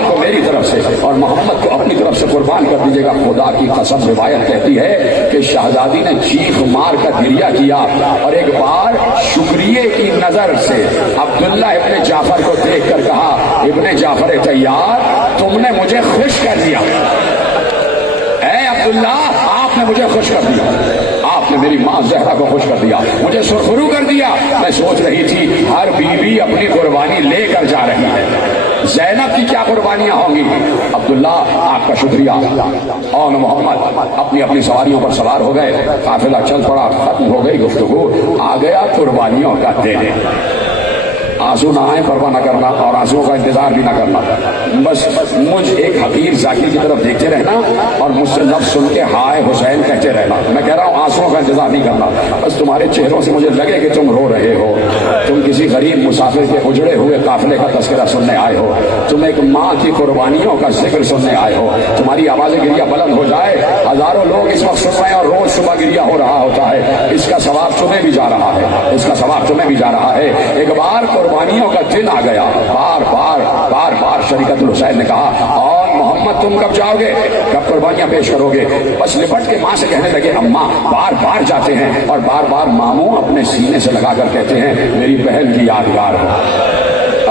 کو میری طرف سے اور محمد کو اپنی طرف سے قربان کر دیجیے گا۔ خدا کی قسم روایت کہتی ہے کہ شہزادی نے چیخ مار کر گریہ کیا اور ایک بار شکریہ کی نظر سے عبداللہ ابن جعفر کو دیکھ کر کہا، ابن جعفر تیار، تم نے مجھے خوش کر دیا، اے عبداللہ آپ نے مجھے خوش کر دیا، آپ نے میری ماں زہرا کو خوش کر دیا، مجھے سرخرو کر دیا۔ میں سوچ رہی تھی ہر بیوی اپنی قربانی لے کر جا رہی ہے، زینب کی کیا قربانیاں ہوں گی؟ عبداللہ آپ کا شکریہ۔ اور محمد اپنی اپنی سواریوں پر سوار ہو گئے، قافلہ چل پڑا، ختم ہو گئی گفتگو، آ گیا قربانیوں کا دن۔ آنسو نہ آئے پرواہ نہ کرنا اور آنسو کا انتظار بھی نہ کرنا، بس مجھ ایک حقیر ذاکر کی طرف دیکھتے رہنا اور مجھ سے لفظ سن کے ہائے حسین کہتے رہنا۔ میں کہہ رہا ہوں آنسو کا انتظار نہیں کرنا، بس تمہارے چہروں سے مجھے لگے کہ تم رو رہے ہو، تم کسی غریب مسافر کے اجڑے ہوئے قافلے کا تذکرہ سننے آئے ہو، تم ایک ماں کی قربانیوں کا ذکر سننے آئے ہو، تمہاری آواز گریہ بلند ہو جائے۔ ہزاروں لوگ اس وقت سن رہے ہیں اور روز صبح گریہ ہو رہا ہوتا ہے، اس کا ثواب تمہیں بھی جا رہا ہے، اس کا ثواب تمہیں بھی جا رہا ہے۔ ایک بار قربانیوں کا دن آ گیا، بار بار شریعت الحسین نے کہا، اور محمد تم کب جاؤ گے، کب قربانیاں پیش کرو گے؟ بس لپٹ کے ماں سے کہنے لگے، اماں بار جاتے ہیں اور بار ماموں اپنے سینے سے لگا کر کہتے ہیں میری بہن کی یادگار ہو،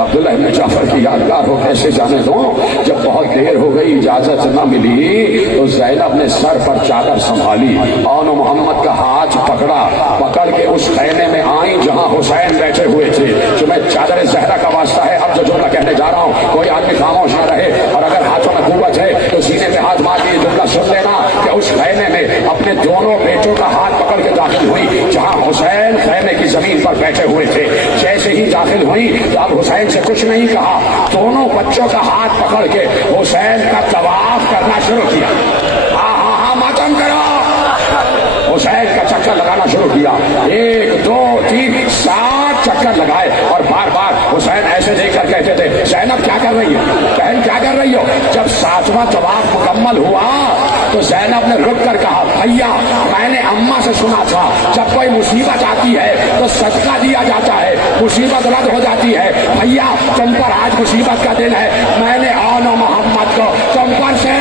عبداللہ ابن جعفر کی یادگار ہو۔ کیسے جانے دوں؟ جب بہت دیر ہو گئی، اجازت نہ ملی، تو زینب نے سر پر چادر سنبھالی اور محمد کا ہاتھ پکڑ کے اس خیمے میں آئی جہاں حسین بیٹھے ہوئے تھے۔ جو میں چادر زہرا کا واسطہ ہے، اب جو جملہ کہنے جا رہا ہوں کوئی آدمی خاموش نہ رہے، اور اگر ہاتھوں میں قوت ہے تو سینے پہ ہاتھ مار کے جملہ سن لینا کہ اس خیمے میں اپنے دونوں بیٹوں کا ہاتھ پکڑ کے داخل ہوئی جہاں حسین خیمے کی زمین پر بیٹھے ہوئے تھے۔ جیسے ہی داخل ہوئی تو اب حسین سے کچھ نہیں کہا، دونوں بچوں کا ہاتھ پکڑ کے حسین کا طواف کرنا شروع کیا۔ ہاں ماتم کرو، حسین کا چکر لگانا شروع کیا، 1 2 3 7 چکر لگائے، اور بار حسین ایسے دیکھ کر کہتے تھے، زینب کیا کر رہی ہے، بہن کیا کر رہی ہو؟ جب 7واں طواف مکمل ہوا تو زینب نے رک کر کہا، بھیا میں نے اماں سے سنا تھا جب کوئی مصیبت آتی ہے تو صدقہ دیا جاتا ہے، مصیبت رد ہو جاتی ہے، بھیا تم پر آج مصیبت کا دن ہے، میں نے آن و محمد کو تم پر سے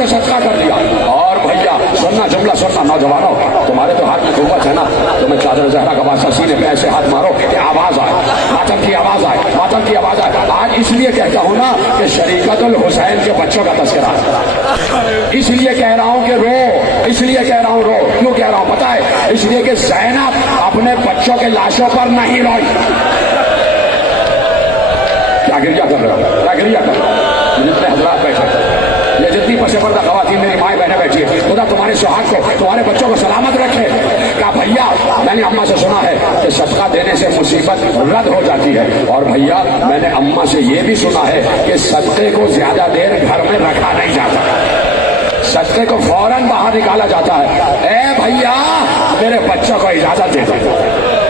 صدقہ کر دیا۔ اور بھیا سننا، جملہ سننا، نوجوانوں تمہارے تو ہاتھ میں قوت ہے نا، تمہیں چادر زہرا کا واسطہ سینے پہ ایسے ہاتھ مارو کہ آواز آئے، ماتم کی آواز آئے، ماتم کی آواز آئے۔ آج اس لیے کہتا ہوں نا کہ شریعت الحسین کے بچوں کا تذکرہ ہے، اس لیے کہہ رہا ہوں کہ رو، اس لیے کہہ رہا ہوں رو، کیوں کہہ رہا ہوں پتہ ہے؟ اس لیے کہ زینب اپنے بچوں کے لاشوں پر نہیں روئی۔ کیا گریہ کر رہے ہو، کیا گریہ کر رہے ہو؟ جتنے حضرات بیٹھے، یہ جتنی پس پردہ خواتین میری مائیں بہنیں بیٹھی ہے، خدا تمہارے سہاگ کو، تمہارے بچوں کو سلامت رکھے۔ کہا بھیا میں نے اماں سے سنا ہے کہ صدقہ دینے سے مصیبت رد ہو جاتی ہے، اور بھیا میں نے اماں سے یہ بھی سنا ہے کہ صدقے کو زیادہ دیر گھر میں رکھا نہیں جاتا، صدقے کو فوراً باہر نکالا جاتا ہے۔ اے بھیا میرے بچوں کو اجازت دے دو،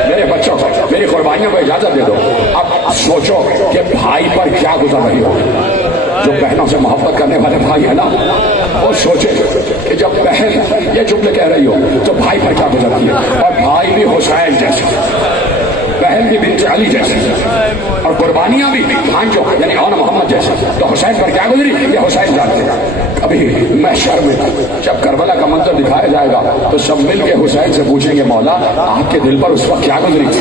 میرے بچوں کو، میری قربانیوں کو اجازت دے دو۔ اب سوچو کہ بھائی پر کیا گزر رہی ہو، جو بہنوں سے محبت کرنے والے بھائی ہے نا، وہ سوچے کہ جب بہن یہ جملے کہہ رہی ہو تو بھائی پر کیا گزرتی ہے، اور بھائی بھی حسین جیسے، بہن بھی بنت علی جیسے، اور قربانیاں بھی بھانجو یعنی آن محمد جیسے، تو حسین پر کیا گزری یہ حسین جانتے ہیں۔ ابھی محشر میں جب کربلا کا منظر دکھایا جائے گا تو سب مل کے حسین سے پوچھیں گے، مولا آپ کے دل پر اس وقت کیا گزری تھی؟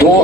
2